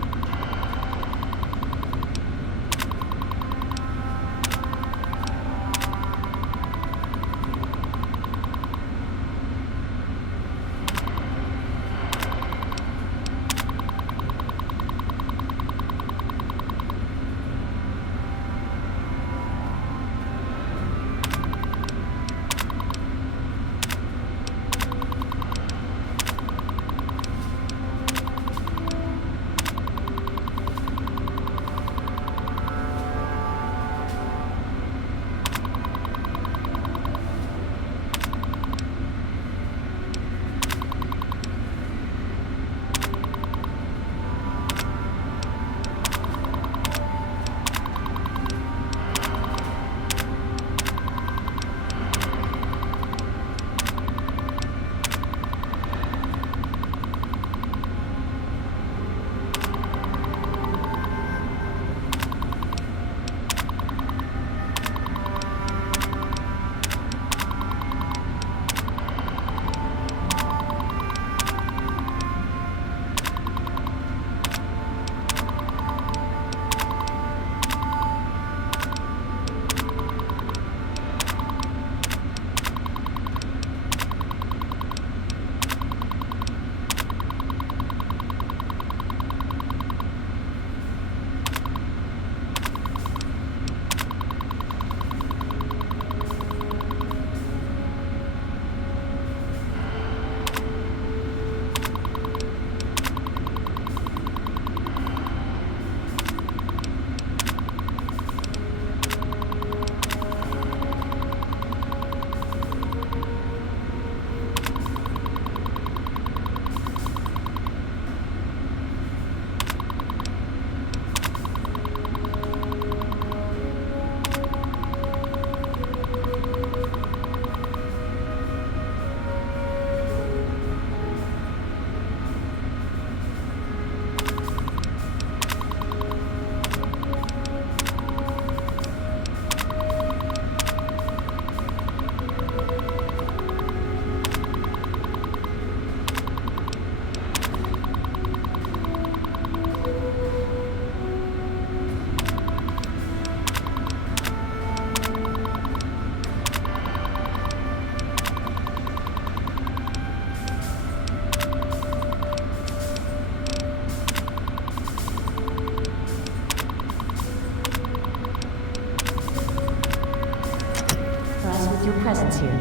us with your presence here.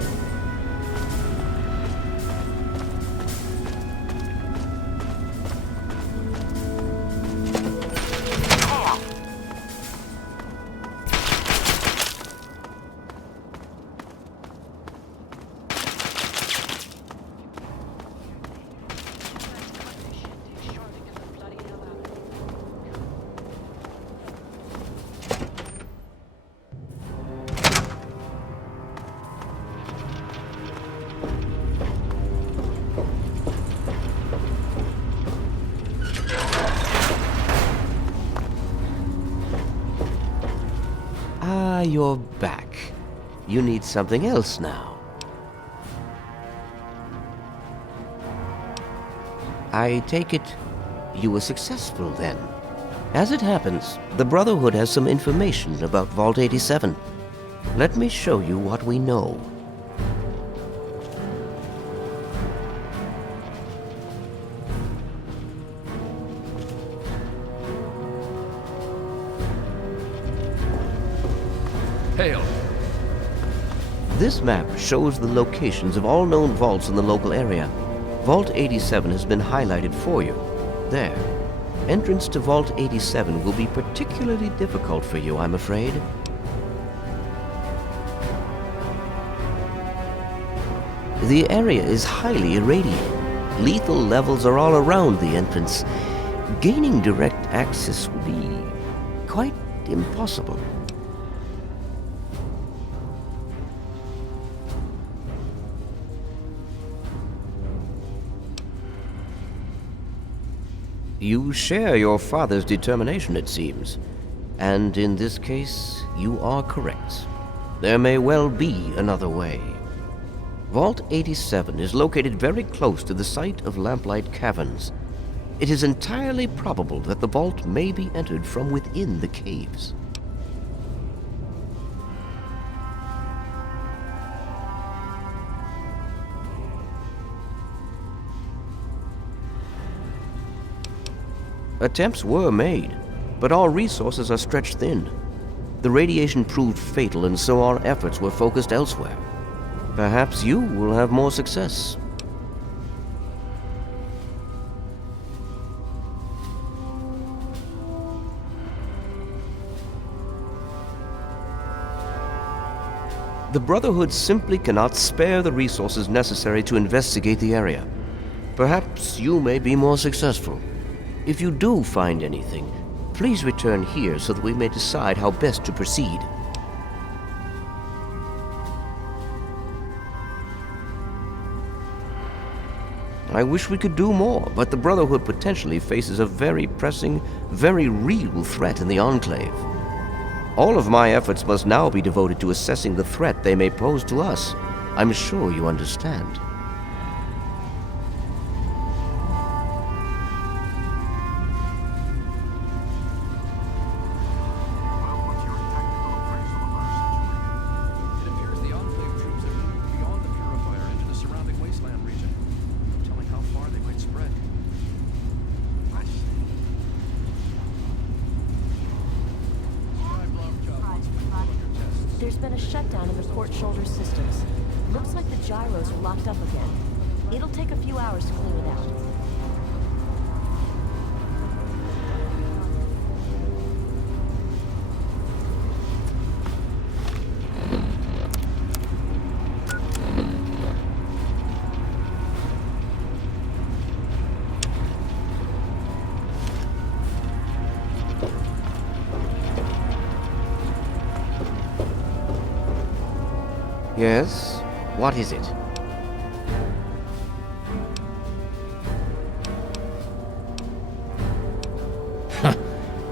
You're back. You need something else now. I take it you were successful then. As it happens, the Brotherhood has some information about Vault 87. Let me show you what we know. Hail. This map shows the locations of all known vaults in the local area. Vault 87 has been highlighted for you. There. Entrance to Vault 87 will be particularly difficult for you, I'm afraid. The area is highly irradiated. Lethal levels are all around the entrance. Gaining direct access will be quite impossible. You share your father's determination, it seems. And in this case, you are correct. There may well be another way. Vault 87 is located very close to the site of Lamplight Caverns. It is entirely probable that the vault may be entered from within the caves. Attempts were made, but our resources are stretched thin. The radiation proved fatal, and so our efforts were focused elsewhere. Perhaps you will have more success. The Brotherhood simply cannot spare the resources necessary to investigate the area. Perhaps you may be more successful. If you do find anything, please return here so that we may decide how best to proceed. I wish we could do more, but the Brotherhood potentially faces a very pressing, very real threat in the Enclave. All of my efforts must now be devoted to assessing the threat they may pose to us. I'm sure you understand. There's been a shutdown in the port shoulder systems. Looks like the gyros are locked up again. It'll take a few hours to clean it out. Yes? What is it?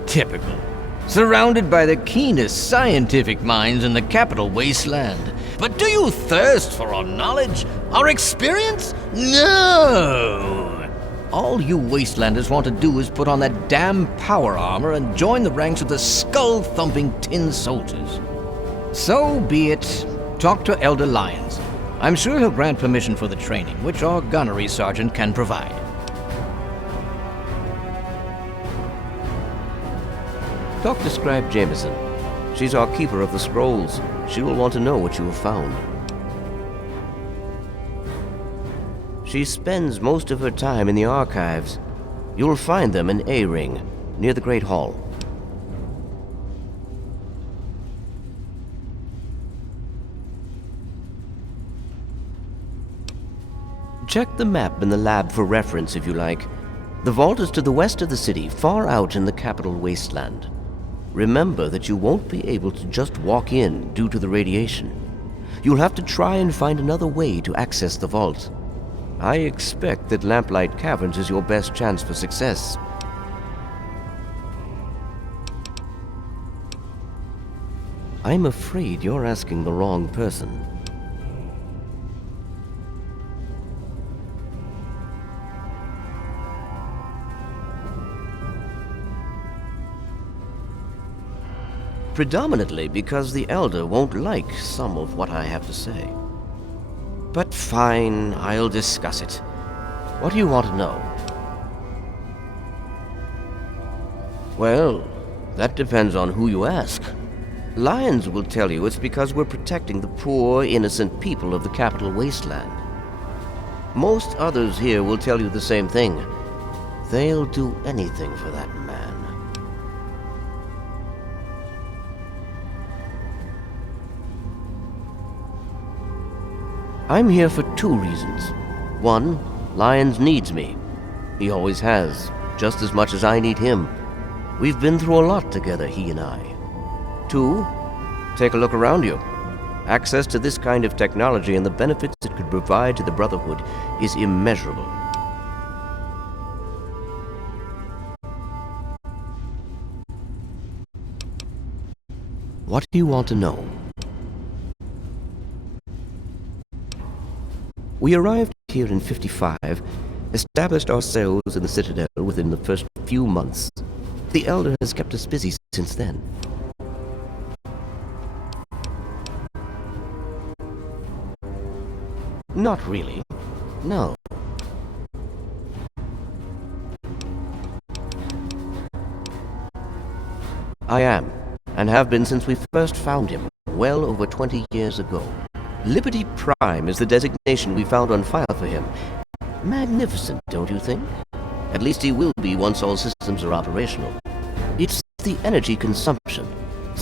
Typical. Surrounded by the keenest scientific minds in the capital wasteland. But do you thirst for our knowledge? Our experience? No! All you wastelanders want to do is put on that damn power armor and join the ranks of the skull-thumping tin soldiers. So be it. Talk to Elder Lyons. I'm sure he'll grant permission for the training, which our gunnery sergeant can provide. Talk to Scribe Jameson. She's our keeper of the scrolls. she will want to know what you have found. She spends most of her time in the archives. You'll find them in A-Ring, near the Great Hall. Check the map in the lab for reference if you like. The vault is to the west of the city, far out in the capital wasteland. Remember that you won't be able to just walk in due to the radiation. You'll have to try and find another way to access the vault. I expect that Lamplight Caverns is your best chance for success. I'm afraid you're asking the wrong person. Predominantly because the Elder won't like some of what I have to say. But fine, I'll discuss it. What do you want to know? Well, that depends on who you ask. Lyons will tell you it's because we're protecting the poor, innocent people of the capital wasteland. Most others here will tell you the same thing. They'll do anything for that man. I'm here for two reasons. One, Lyons needs me. He always has, just as much as I need him. We've been through a lot together, he and I. Two, take a look around you. Access to this kind of technology and the benefits it could provide to the Brotherhood is immeasurable. What do you want to know? We arrived here in 55, established ourselves in the Citadel within the first few months. The Elder has kept us busy since then. Not really. No. I am, and have been since we first found him, well over 20 years ago. Liberty Prime is the designation we found on file for him. Magnificent, don't you think? At least he will be once all systems are operational. It's the energy consumption.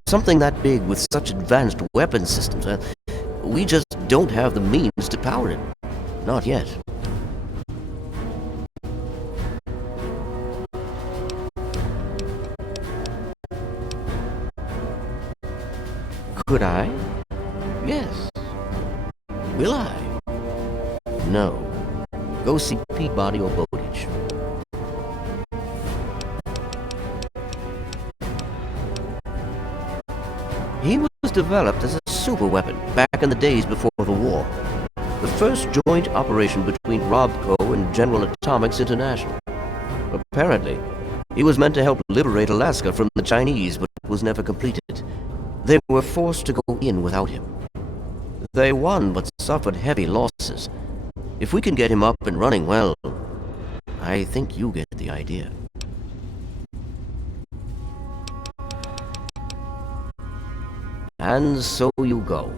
Something that big with such advanced weapon systems, we just don't have the means to power it. Not yet. Could I? Yes. Will I? No. Go see Peabody or Bowditch. He was developed as a superweapon back in the days before the war. The first joint operation between Robco and General Atomics International. Apparently, he was meant to help liberate Alaska from the Chinese, but was never completed. They were forced to go in without him. They won, but suffered heavy losses. If we can get him up and running well, I think you get the idea. And so you go.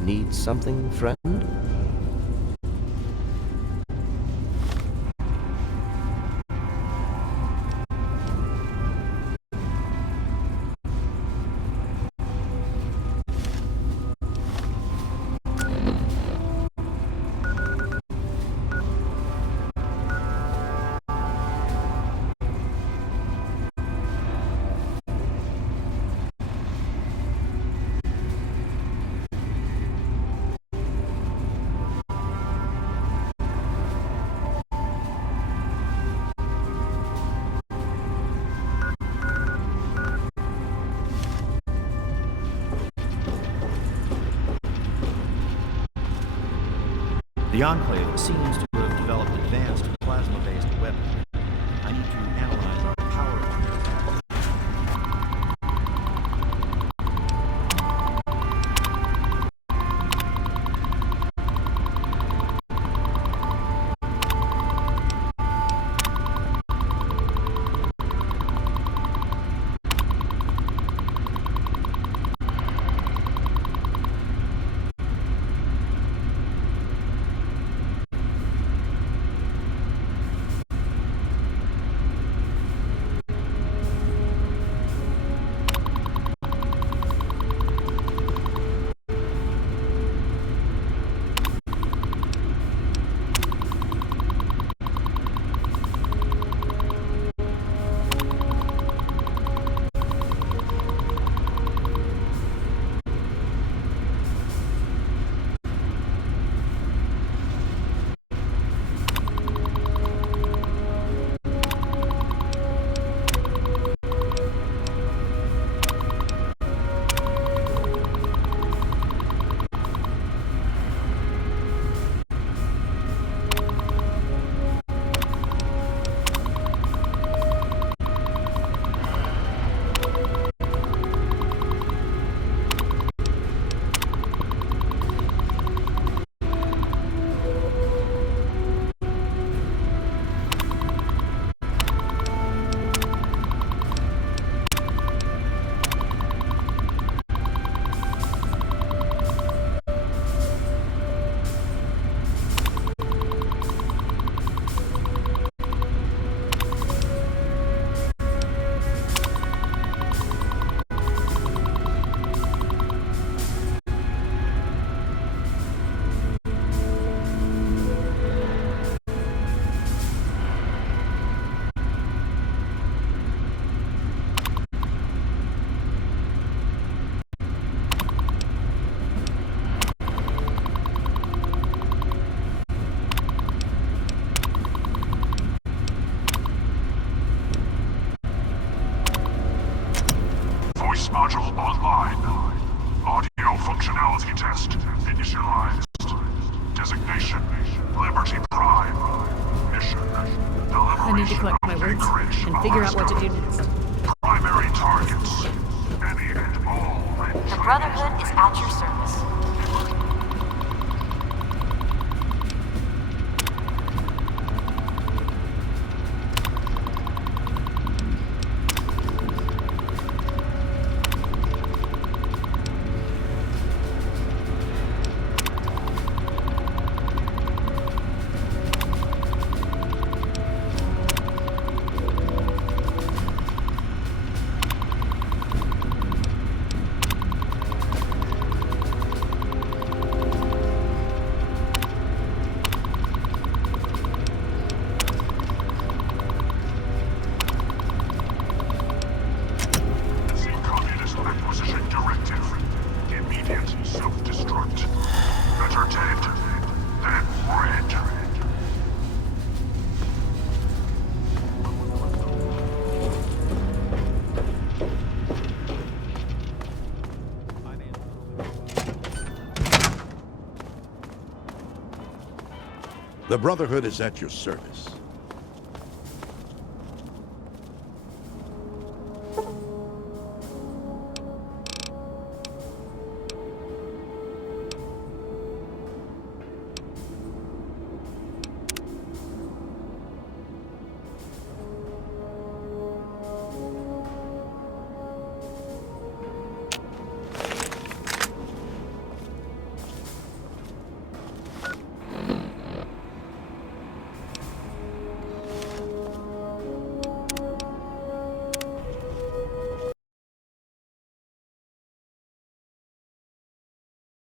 Need something, friend? The Enclave seems to have developed advanced plasma-based weapons. I need to analyze our power module online. Audio functionality test initialized. Designation, Liberty Prime. Mission, I need to collect my words and figure out what to do next. primary targets. Any and all. The Brotherhood is at your service. Self-destruct. Better dead than red. The Brotherhood is at your service.